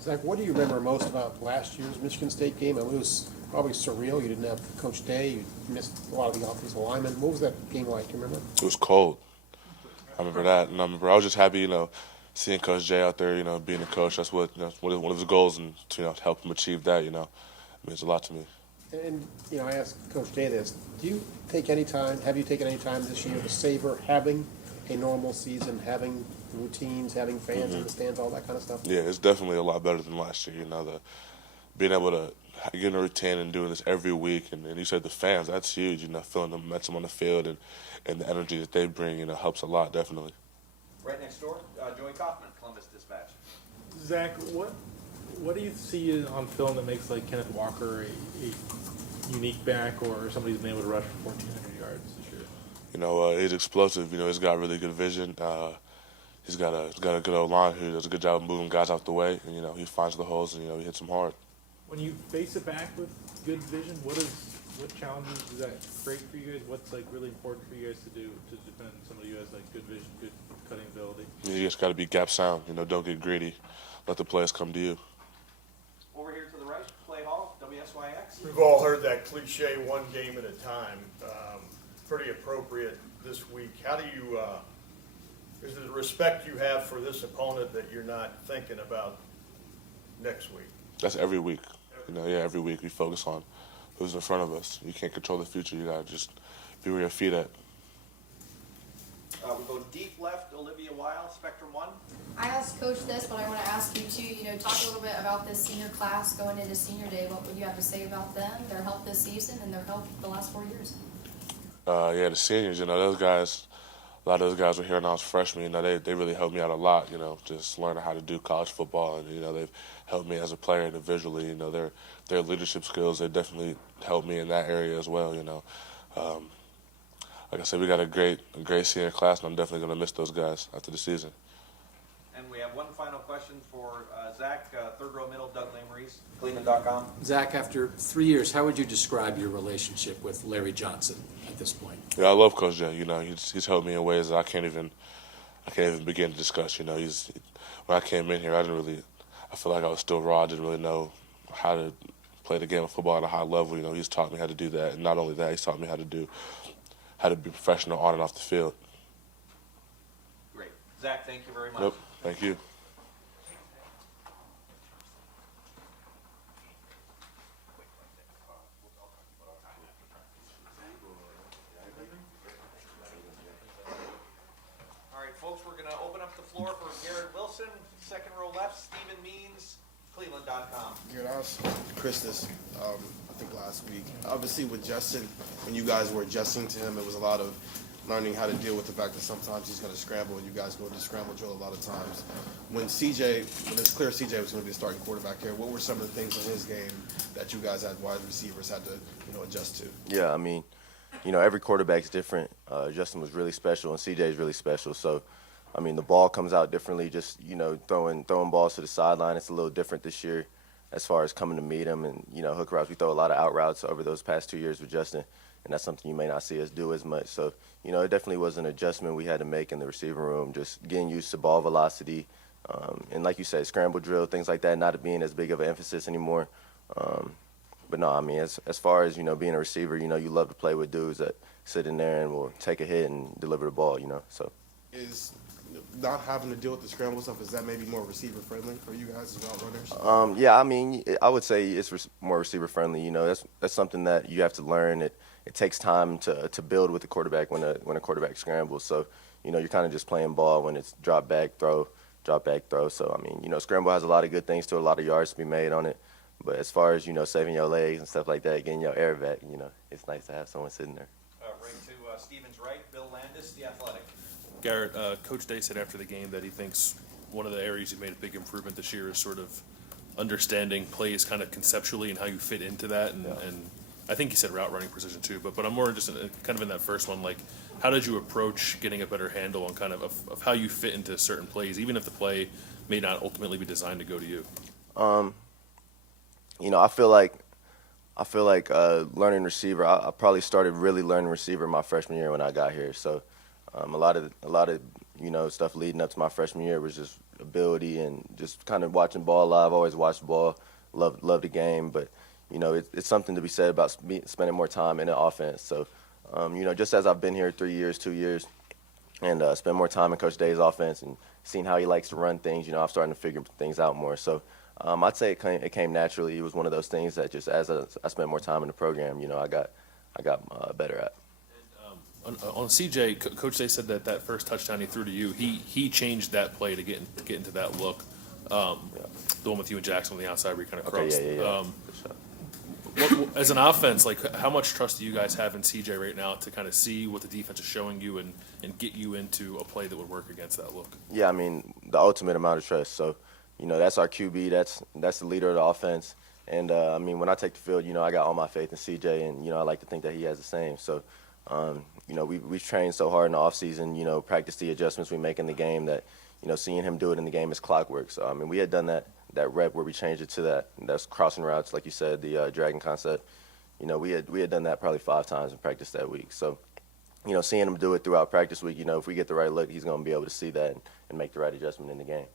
Zach, what do you remember most about last year's Michigan State game? I mean, it was probably surreal. You didn't have Coach Day. You missed a lot of the offensive linemen. What was that game like? Do you remember? It was cold. I remember that, and I was just happy, seeing Coach Jay out there, being a coach. That's what one of his goals, and to help him achieve that, it means a lot to me. And, I asked Coach Day this. Have you taken any time this year to savor having a normal season, having routines, having fans in the stands, all that kind of stuff? Yeah, it's definitely a lot better than last year, being able to get in a routine and doing this every week. And you said the fans, that's huge, feeling the momentum on the field and the energy that they bring, helps a lot, definitely. Right next door, Joey Kaufman, Columbus Dispatch. Zach, what do you see on film that makes Kenneth Walker a unique back, or somebody who's been able to rush for 1,400 yards this year? He's explosive. He's got really good vision. He's got a good old line who does a good job of moving guys out the way, and he finds the holes and he hits them hard. When you face a back with good vision, what challenges is that great for you guys? What's really important for you guys to do to defend somebody who has good vision, good cutting ability? You just got to be gap sound. Don't get greedy. Let the players come to you. Over here to the right, Clay Hall, WSYX. We've all heard that cliche, one game at a time. Pretty appropriate this week. How do you, is it the respect you have for this opponent that you're not thinking about next week? That's every week. Every week we focus on who's in front of us. You can't control the future. You got to just be where your feet at. We'll go deep left, Olivia Weil, Spectrum One. I asked Coach this, but I want to ask you too, talk a little bit about this senior class going into senior day. What would you have to say about them, their help this season, and their help the last 4 years? The seniors, those guys, a lot of those guys were here when I was a freshman. They really helped me out a lot, just learning how to do college football. And, they've helped me as a player individually. Their leadership skills, they definitely helped me in that area as well, Like I said, we got a great senior class, and I'm definitely going to miss those guys after the season. And we have one final question for Zach, third row middle, Doug Lamerise, Cleveland.com. Zach, after 3 years, how would you describe your relationship with Larry Johnson at this point? Yeah, I love Coach Jay. He's helped me in ways that I can't even begin to discuss. When I came in here, I feel like I was still raw. I didn't really know how to play the game of football at a high level. He's taught me how to do that, and not only that, he's taught me how to be professional on and off the field. Great. Zach, thank you very much. Yep, thank you. All right, folks, we're going to open up the floor for Garrett Wilson, second row left, Stephen Means, Cleveland.com. Garrett, I was Chris this, I think last week. Obviously with Justin, when you guys were adjusting to him, it was a lot of learning how to deal with the fact that sometimes he's going to scramble and you guys go to scramble drill a lot of times. When it's clear CJ was going to be the starting quarterback here, what were some of the things in his game that you guys had wide receivers had to adjust to? Yeah, I mean, every quarterback's different. Justin was really special and CJ is really special. So, I mean, the ball comes out differently. Just throwing balls to the sideline. It's a little different this year as far as coming to meet him and hook routes. We throw a lot of out routes over those past 2 years with Justin, and that's something you may not see us do as much. So, it definitely was an adjustment we had to make in the receiver room, just getting used to ball velocity, and like you said, scramble drill, things like that, not being as big of an emphasis anymore. But no, I mean, as far as being a receiver, you love to play with dudes that sit in there and will take a hit and deliver the ball, so. Is not having to deal with the scramble stuff, is that maybe more receiver friendly for you guys as route runners? Yeah, I mean, I would say it's more receiver friendly. That's something that you have to learn. It takes time to build with the quarterback when a quarterback scrambles. So, you're kind of just playing ball when it's drop back throw. So, I mean, scramble has a lot of good things to it, a lot of yards to be made on it. But as far as, saving your legs and stuff like that, getting your air back, it's nice to have someone sitting there. Right to Stevens right, Bill Landis, The Athletic. Garrett, Coach Day said after the game that he thinks one of the areas you made a big improvement this year is sort of understanding plays kind of conceptually and how you fit into that. And I think he said route running precision too, but I'm more interested kind of in that first one. Like, how did you approach getting a better handle on kind of how you fit into certain plays, even if the play may not ultimately be designed to go to you? I feel like learning receiver. I probably started really learning receiver my freshman year when I got here. So a lot of stuff leading up to my freshman year was just ability and just kind of watching ball live. Always watched the ball, love the game, but it's something to be said about spending more time in the offense. So just as I've been here 2 years, and spend more time in Coach Day's offense and seeing how he likes to run things, I'm starting to figure things out more. So I'd say it came naturally. It was one of those things that just as I spent more time in the program, I got better at. On CJ, Coach Day said that first touchdown he threw to you, he changed that play to get into that look. The one with you and Jackson on the outside where you kind of crossed. As an offense, like how much trust do you guys have in CJ right now to kind of see what the defense is showing you and get you into a play that would work against that look? Yeah, I mean, the ultimate amount of trust. So, that's our QB. That's the leader of the offense. And, I mean, when I take the field, I got all my faith in CJ, and, I like to think that he has the same. So, we've trained so hard in the offseason, practice the adjustments we make in the game that, seeing him do it in the game is clockwork. So, I mean, we had done that rep where we changed it to that's crossing routes, like you said, the dragon concept. We had done that probably 5 times in practice that week. So, seeing him do it throughout practice week, if we get the right look, he's going to be able to see that and make the right adjustment in the game.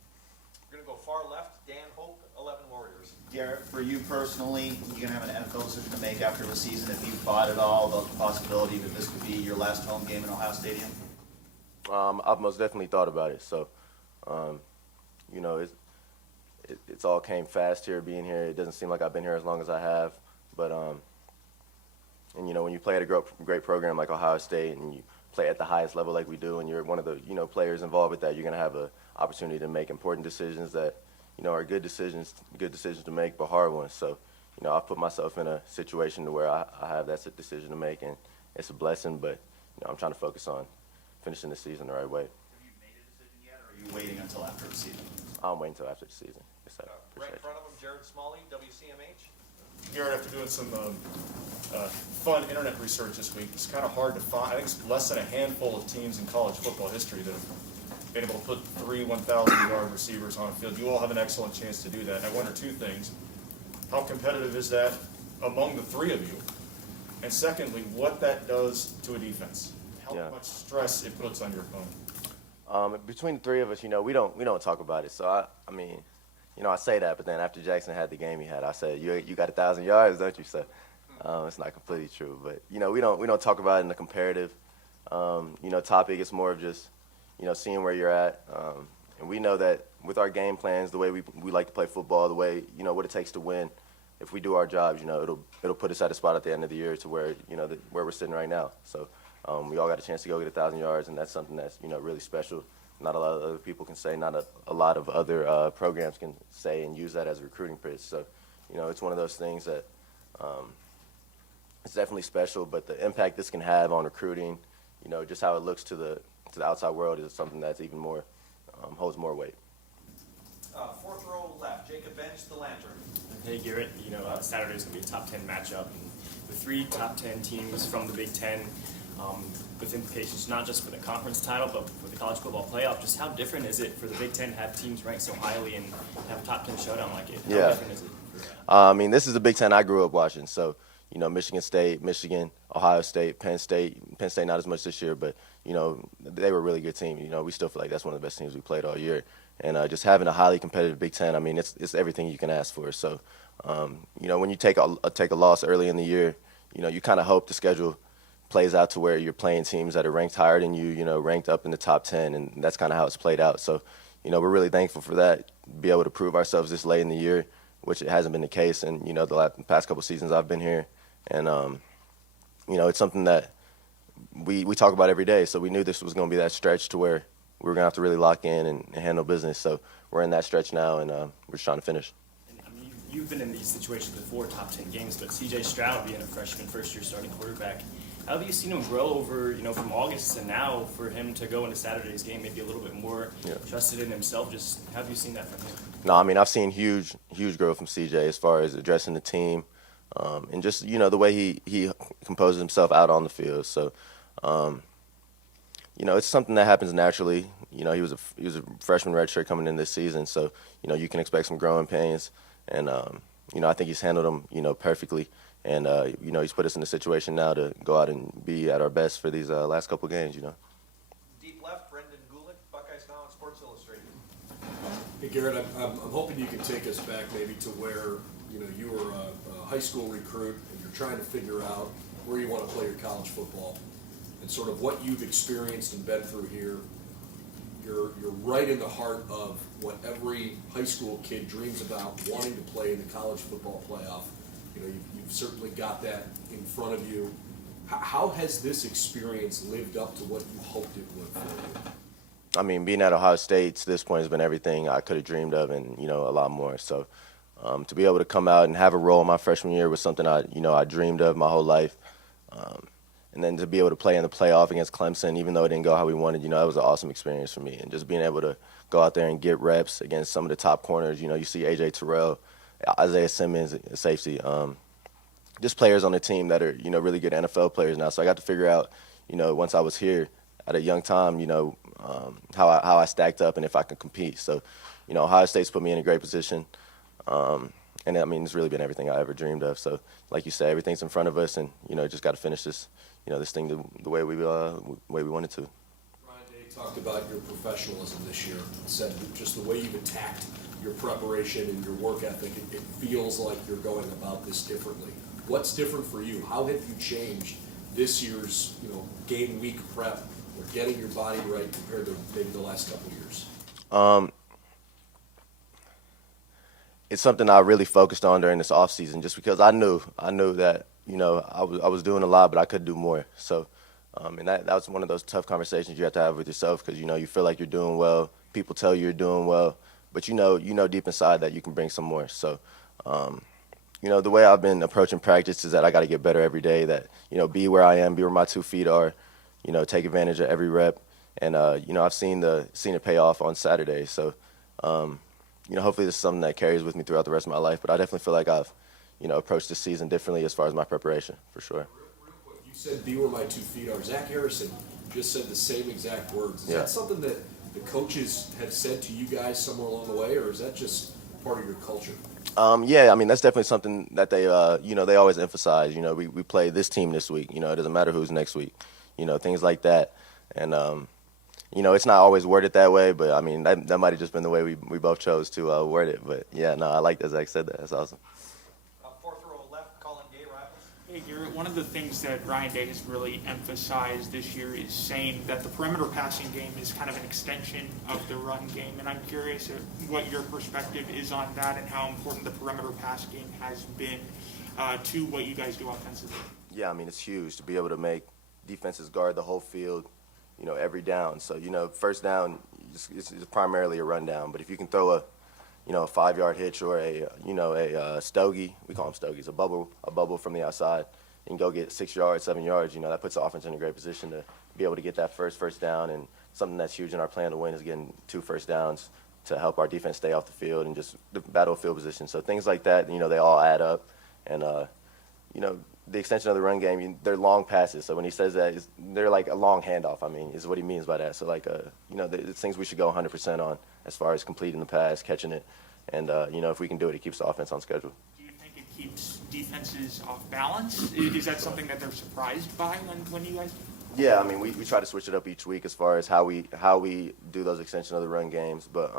We're going to go far left, Dan Hope, 11 Warriors. Garrett, for you personally, you're going to have an NFL decision to make after the season. If you thought at all about the possibility that this could be your last home game in Ohio Stadium? I've most definitely thought about it. So, it's all came fast here, being here. It doesn't seem like I've been here as long as I have. But, when you play at a great program like Ohio State and you play at the highest level like we do and you're one of the, players involved with that, you're going to have an opportunity to make important decisions that, are good decisions to make, but hard ones. So, I've put myself in a situation to where I have that decision to make, and it's a blessing, but, I'm trying to focus on finishing the season the right way. Have you made a decision yet, or are you waiting until after the season? I'm waiting until after the season. Yes, sir. Right in front of him, Jared Smalley, WCMH. Garrett, after doing some fun internet research this week, it's kind of hard to find. I think it's less than a handful of teams in college football history that have been able to put 3 1,000-yard receivers on a field. You all have an excellent chance to do that. And I wonder 2 things. How competitive is that among the 3 of you? And secondly, what that does to a defense. How much stress it puts on your opponent. Between the 3 of us, we don't talk about it. So, I mean, I say that, but then after Jackson had the game he had, I said, you got 1,000 yards, don't you? So, it's not completely true. But, we don't talk about it in the comparative, topic. It's more of just, seeing where you're at. And we know that with our game plans, the way we like to play football, the way, what it takes to win, if we do our jobs, it'll put us at a spot at the end of the year to where, where we're sitting right now. So, we all got a chance to go get 1,000 yards, and that's something that's, really special. Not a lot of other people can say, not a lot of other programs can say and use that as a recruiting pitch. So, it's one of those things that it's definitely special, but the impact this can have on recruiting, just how it looks to the outside world is something that's even more, holds more weight. 4th row left, Jacob Bench, the Lantern. Hey Garrett, Saturday's going to be a top 10 matchup. And the 3 top 10 teams from the Big Ten, with implications not just for the conference title, but for the college football playoff. Just how different is it for the Big Ten to have teams ranked so highly and have a top 10 showdown like it? How different is it? I mean, this is the Big Ten I grew up watching. So, Michigan State, Michigan, Ohio State, Penn State not as much this year, but, they were a really good team. We still feel like that's one of the best teams we played all year. And just having a highly competitive Big Ten, I mean, it's everything you can ask for. So, when you take a loss early in the year, you kind of hope the schedule plays out to where you're playing teams that are ranked higher than you, ranked up in the top 10, and that's kind of how it's played out. So, we're really thankful for that, be able to prove ourselves this late in the year, which it hasn't been the case in, the past couple seasons I've been here. And, it's something that we talk about every day. So we knew this was going to be that stretch to where we were going to have to really lock in and handle business. So we're in that stretch now, and we're just trying to finish. You've been in these situations before, top 10 games, but C.J. Stroud being a freshman, first-year starting quarterback, how have you seen him grow over, from August to now for him to go into Saturday's game maybe a little bit more trusted in himself? Just how have you seen that from him? No, I mean, I've seen huge growth from C.J. as far as addressing the team and just, the way he composes himself out on the field. So, it's something that happens naturally. He was a freshman redshirt coming in this season, so, you can expect some growing pains. And, I think he's handled them, perfectly. And, he's put us in a situation now to go out and be at our best for these last couple games, Deep left, Brendan Gulick, Buckeyes Now on Sports Illustrated. Hey, Garrett, I'm hoping you can take us back maybe to where, you were a high school recruit and you're trying to figure out where you want to play your college football and sort of what you've experienced and been through here. You're right in the heart of what every high school kid dreams about, wanting to play in the college football playoff. You've certainly got that in front of you. How has this experience lived up to what you hoped it would for you? I mean, being at Ohio State to this point has been everything I could have dreamed of and, a lot more. So to be able to come out and have a role in my freshman year was something I dreamed of my whole life. And then to be able to play in the playoff against Clemson, even though it didn't go how we wanted, that was an awesome experience for me. And just being able to go out there and get reps against some of the top corners, you see A.J. Terrell, Isaiah Simmons, safety, just players on the team that are, really good NFL players now. So I got to figure out, once I was here at a young time, how I stacked up and if I could compete. So, Ohio State's put me in a great position. And, I mean, it's really been everything I ever dreamed of. So, like you say, everything's in front of us and, just got to finish this, this thing the way we wanted to. Ryan Day talked about your professionalism this year, said just the way you've attacked your preparation and your work ethic, it feels like you're going about this differently. What's different for you? How have you changed this year's, game week prep or getting your body right compared to maybe the last couple of years? It's something I really focused on during this off season, just because I knew that I was doing a lot, but I could do more. So, and that was one of those tough conversations you have to have with yourself because you feel like you're doing well. People tell you you're doing well, but you know deep inside that you can bring some more. So, the way I've been approaching practice is that I got to get better every day. That be where I am, be where my 2 feet are. Take advantage of every rep, and I've seen it pay off on Saturday. So. Hopefully this is something that carries with me throughout the rest of my life. But I definitely feel like I've, approached this season differently as far as my preparation, for sure. Real quick, you said be where my 2 feet are. Zach Harrison just said the same exact words. Is that something that the coaches have said to you guys somewhere along the way, or is that just part of your culture? Yeah, I mean, that's definitely something that they, they always emphasize. We play this team this week. It doesn't matter who's next week. Things like that. And, it's not always worded that way, but, I mean, that might have just been the way we both chose to word it. But, yeah, no, I like that Zach said that. That's awesome. Fourth row left, Colin Gay, Rivals. Hey, Garrett, one of the things that Ryan Day has really emphasized this year is saying that the perimeter passing game is kind of an extension of the run game. And I'm curious what your perspective is on that and how important the perimeter pass game has been to what you guys do offensively. Yeah, I mean, it's huge to be able to make defenses guard the whole field, every down. So, first down is primarily a rundown. But if you can throw a 5-yard hitch or a stogie, we call them stogies, a bubble from the outside, and go get 6 yards, 7 yards, that puts the offense in a great position to be able to get that first down. And something that's huge in our plan to win is getting 2 first downs to help our defense stay off the field and just the battle field position. So things like that, they all add up. And, the extension of the run game, they're long passes. So when he says that, they're like a long handoff, I mean, is what he means by that. So, like, it's things we should go 100% on as far as completing the pass, catching it. And, if we can do it, it keeps the offense on schedule. Do you think it keeps defenses off balance? Is that something that they're surprised by when you guys do? Yeah, I mean, we try to switch it up each week as far as how we do those extension of the run games. But,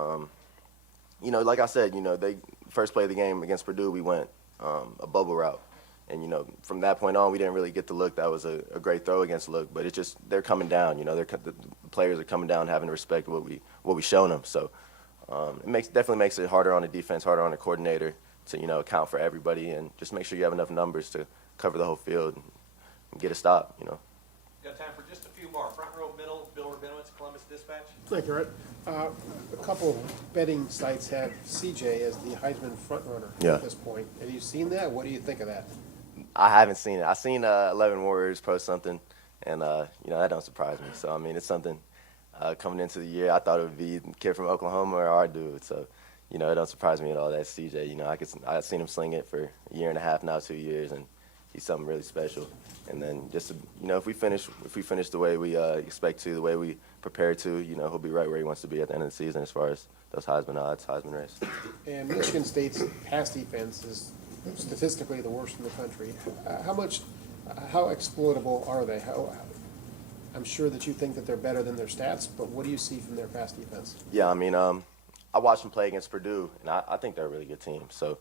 like I said, they first play of the game against Purdue, we went a bubble route. And, you know, from that point on, we didn't really get the look that was a great throw against look, but it's just they're coming down. You know, the players are coming down, having to respect what we shown them. So it definitely makes it harder on the defense, harder on the coordinator to, you know, account for everybody and just make sure you have enough numbers to cover the whole field and get a stop. You know. Got time for just a few more. Front row middle, Bill Rabinowitz, Columbus Dispatch. Thank you, Garrett. A couple of betting sites have CJ as the Heisman frontrunner Yeah. at this point. Have you seen that? What do you think of that? I haven't seen it. I seen 11 Warriors post something, and you know, that don't surprise me. So I mean, it's something coming into the year. I thought it would be the kid from Oklahoma or our dude. So you know, it don't surprise me at all. That's CJ. You know, I've seen him sling it for a year and a half now, 2 years, and he's something really special. And then just you know, if we finish the way we expect to, the way we prepare to, you know, he'll be right where he wants to be at the end of the season as far as those Heisman odds, Heisman race. And Michigan State's pass defense is statistically the worst in the country. How exploitable are they? I'm sure that you think that they're better than their stats, but what do you see from their pass defense? Yeah, I mean, I watched them play against Purdue, and I think they're a really good team. So,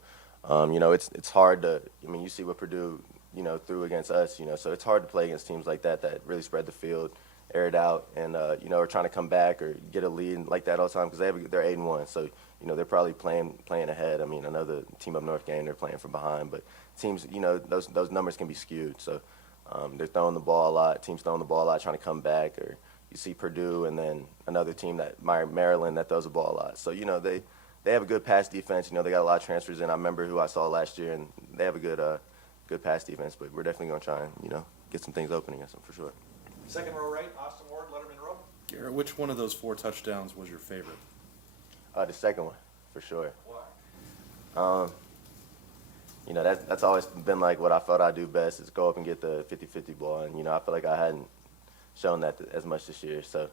you know, it's hard to. I mean, you see what Purdue, you know, threw against us. You know, so it's hard to play against teams like that really spread the field, air it out, and you know, are trying to come back or get a lead like that all the time because they're 8-1. So you know, they're probably playing ahead. I mean, I know the team up north game, they're playing from behind, but teams, you know, those numbers can be skewed. So they're throwing the ball a lot. Teams throwing the ball a lot, trying to come back. Or you see Purdue and then another team Maryland that throws the ball a lot. So you know, they have a good pass defense. You know, they got a lot of transfers in. I remember who I saw last year, and they have a good pass defense. But we're definitely going to try and, you know, get some things open against them for sure. Second row right, Austin Ward, Lettermen Row. Garrett, which one of those 4 touchdowns was your favorite? The second one, for sure. Why? You know, that's always been like what I felt I do best is go up and get the 50-50 ball. And, you know, I feel like I hadn't shown that as much this year. So,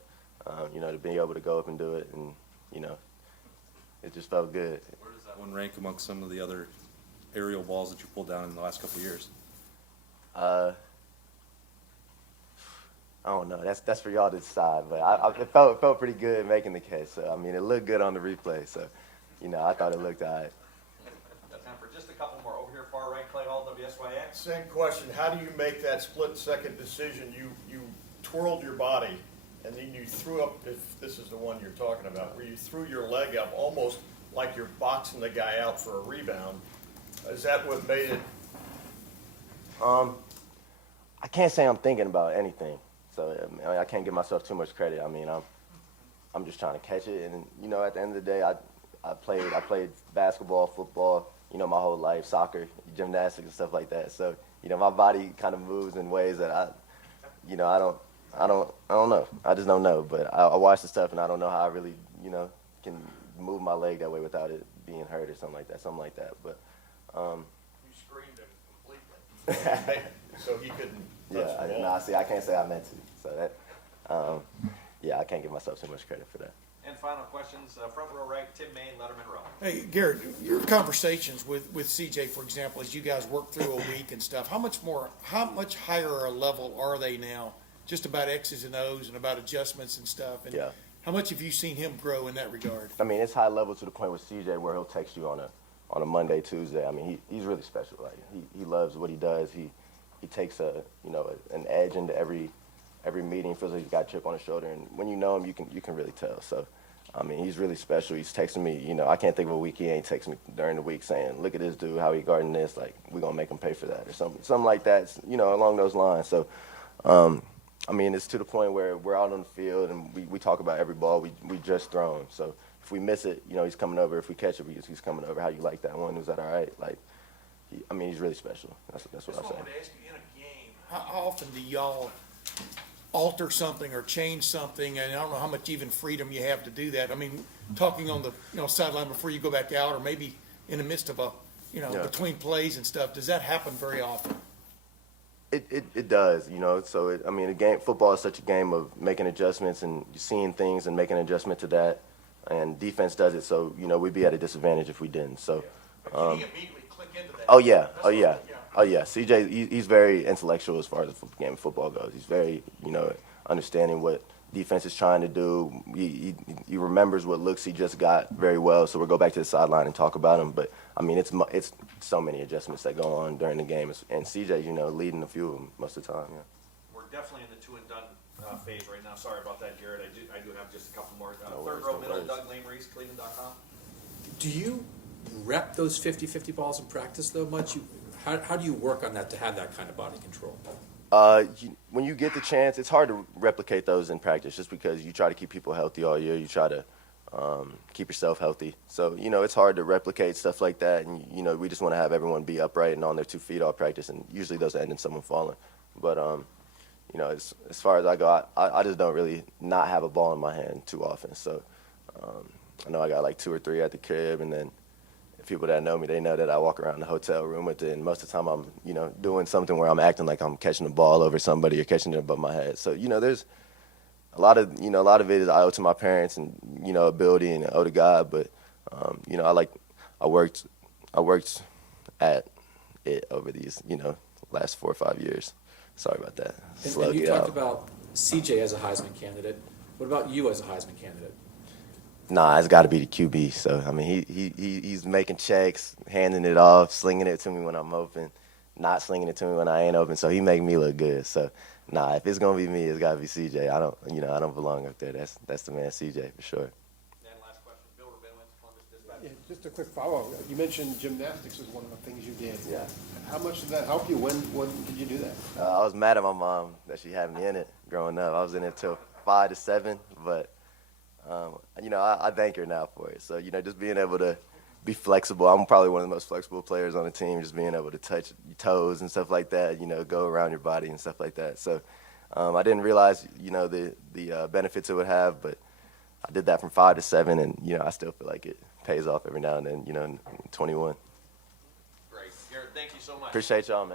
you know, to be able to go up and do it and, you know, it just felt good. Where does that one rank amongst some of the other aerial balls that you pulled down in the last couple of years? I don't know. That's for y'all to decide. But it felt pretty good making the case. So I mean, it looked good on the replay. So, you know, I thought it looked all right. Got time for just a couple more. Over here, far right, Clay Hall, WSYX. Same question. How do you make that split-second decision? You twirled your body, and then you threw up, if this is the one you're talking about, where you threw your leg up almost like you're boxing the guy out for a rebound. Is that what made it? I can't say I'm thinking about anything. So I mean, I can't give myself too much credit. I mean, I'm just trying to catch it, and you know, at the end of the day, I played basketball, football, you know, my whole life, soccer, gymnastics, and stuff like that. So you know, my body kind of moves in ways that I don't know. I just don't know. But I watch the stuff, and I don't know how I really, you know, can move my leg that way without it being hurt or something like that. But You screamed him completely, so he couldn't. See, I can't say I meant to. So that, yeah, I can't give myself too much credit for that. And final questions, front row right, Tim Main, Lettermen Row. Hey, Garrett, your conversations with CJ, for example, as you guys work through a week and stuff, how much higher a level are they now? Just about X's and O's and about adjustments and stuff. And yeah. How much have you seen him grow in that regard? I mean, it's high level to the point with CJ where he'll text you on a Monday, Tuesday. I mean, he's really special. Like he loves what he does. He takes an edge into every meeting. Feels like he's got a chip on his shoulder, and when you know him, you can really tell. So, I mean, he's really special. He's texting me. You know, I can't think of a week he ain't texting me during the week saying, "Look at this dude, how he guarding this. Like, we're gonna make him pay for that," or something like that. You know, along those lines. So, I mean, it's to the point where we're out on the field and we talk about every ball we just thrown. So if we miss it, you know, he's coming over. If we catch it, he's coming over. How you like that one? Was that all right? Like, I mean, he's really special. That's what I'm saying. In a game, how often do y'all alter something or change something? And I don't know how much even freedom you have to do that. I mean, talking on the sideline before you go back out, or maybe in the midst of between plays and stuff. Does that happen very often? It does, you know. So football is such a game of making adjustments and seeing things and making an adjustment to that. And defense does it, so you know we'd be at a disadvantage if we didn't. So. Can he immediately click into that? Oh yeah. CJ, he's very intellectual as far as the game of football goes. He's very, you know, understanding what defense is trying to do. He remembers what looks he just got very well, so we'll go back to the sideline and talk about him. But, I mean, it's so many adjustments that go on during the game. And CJ, leading a few of them most of the time, yeah. We're definitely in the two and done phase right now. Sorry about that, Garrett. I do have just a couple more. No Third worries, row no middle, worries. Doug Lameries, Cleveland.com. Do you rep those 50-50 balls in practice though much? How do you work on that to have that kind of body control? When you get the chance, it's hard to replicate those in practice just because you try to keep people healthy all year. You try to keep yourself healthy. So, it's hard to replicate stuff like that. And, we just want to have everyone be upright and on their 2 feet all practice. And usually those end in someone falling. But, as far as I go, I just don't really not have a ball in my hand too often. So I know I got like 2 or 3 at the crib, and then people that know me, they know that I walk around the hotel room with it, and most of the time I'm, doing something where I'm acting like I'm catching the ball over somebody or catching it above my head. So, there's a lot of it is I owe to my parents and, ability and owe to God, but, I worked at it over these, last 4 or 5 years. Sorry about that. And you talked about CJ as a Heisman candidate. What about you as a Heisman candidate? Nah, it's got to be the QB. So, I mean, he's making checks, handing it off, slinging it to me when I'm open, not slinging it to me when I ain't open. So he make me look good. So, nah, if it's gonna be me, it's got to be CJ. I don't belong up there. That's the man, CJ, for sure. And last question, Bill Rabinowitz, Columbus Dispatch. Yeah, just a quick follow-up. You mentioned gymnastics was one of the things you did. Yeah. How much did that help you? When did you do that? I was mad at my mom that she had me in it growing up. I was in it till 5 to 7, but I thank her now for it. So, just being able to be flexible. I'm probably one of the most flexible players on the team, just being able to touch your toes and stuff like that, go around your body and stuff like that. So I didn't realize, the benefits it would have, but I did that from 5 to 7, and, I still feel like it pays off every now and then, 21. Great. Garrett, thank you so much. Appreciate y'all, man.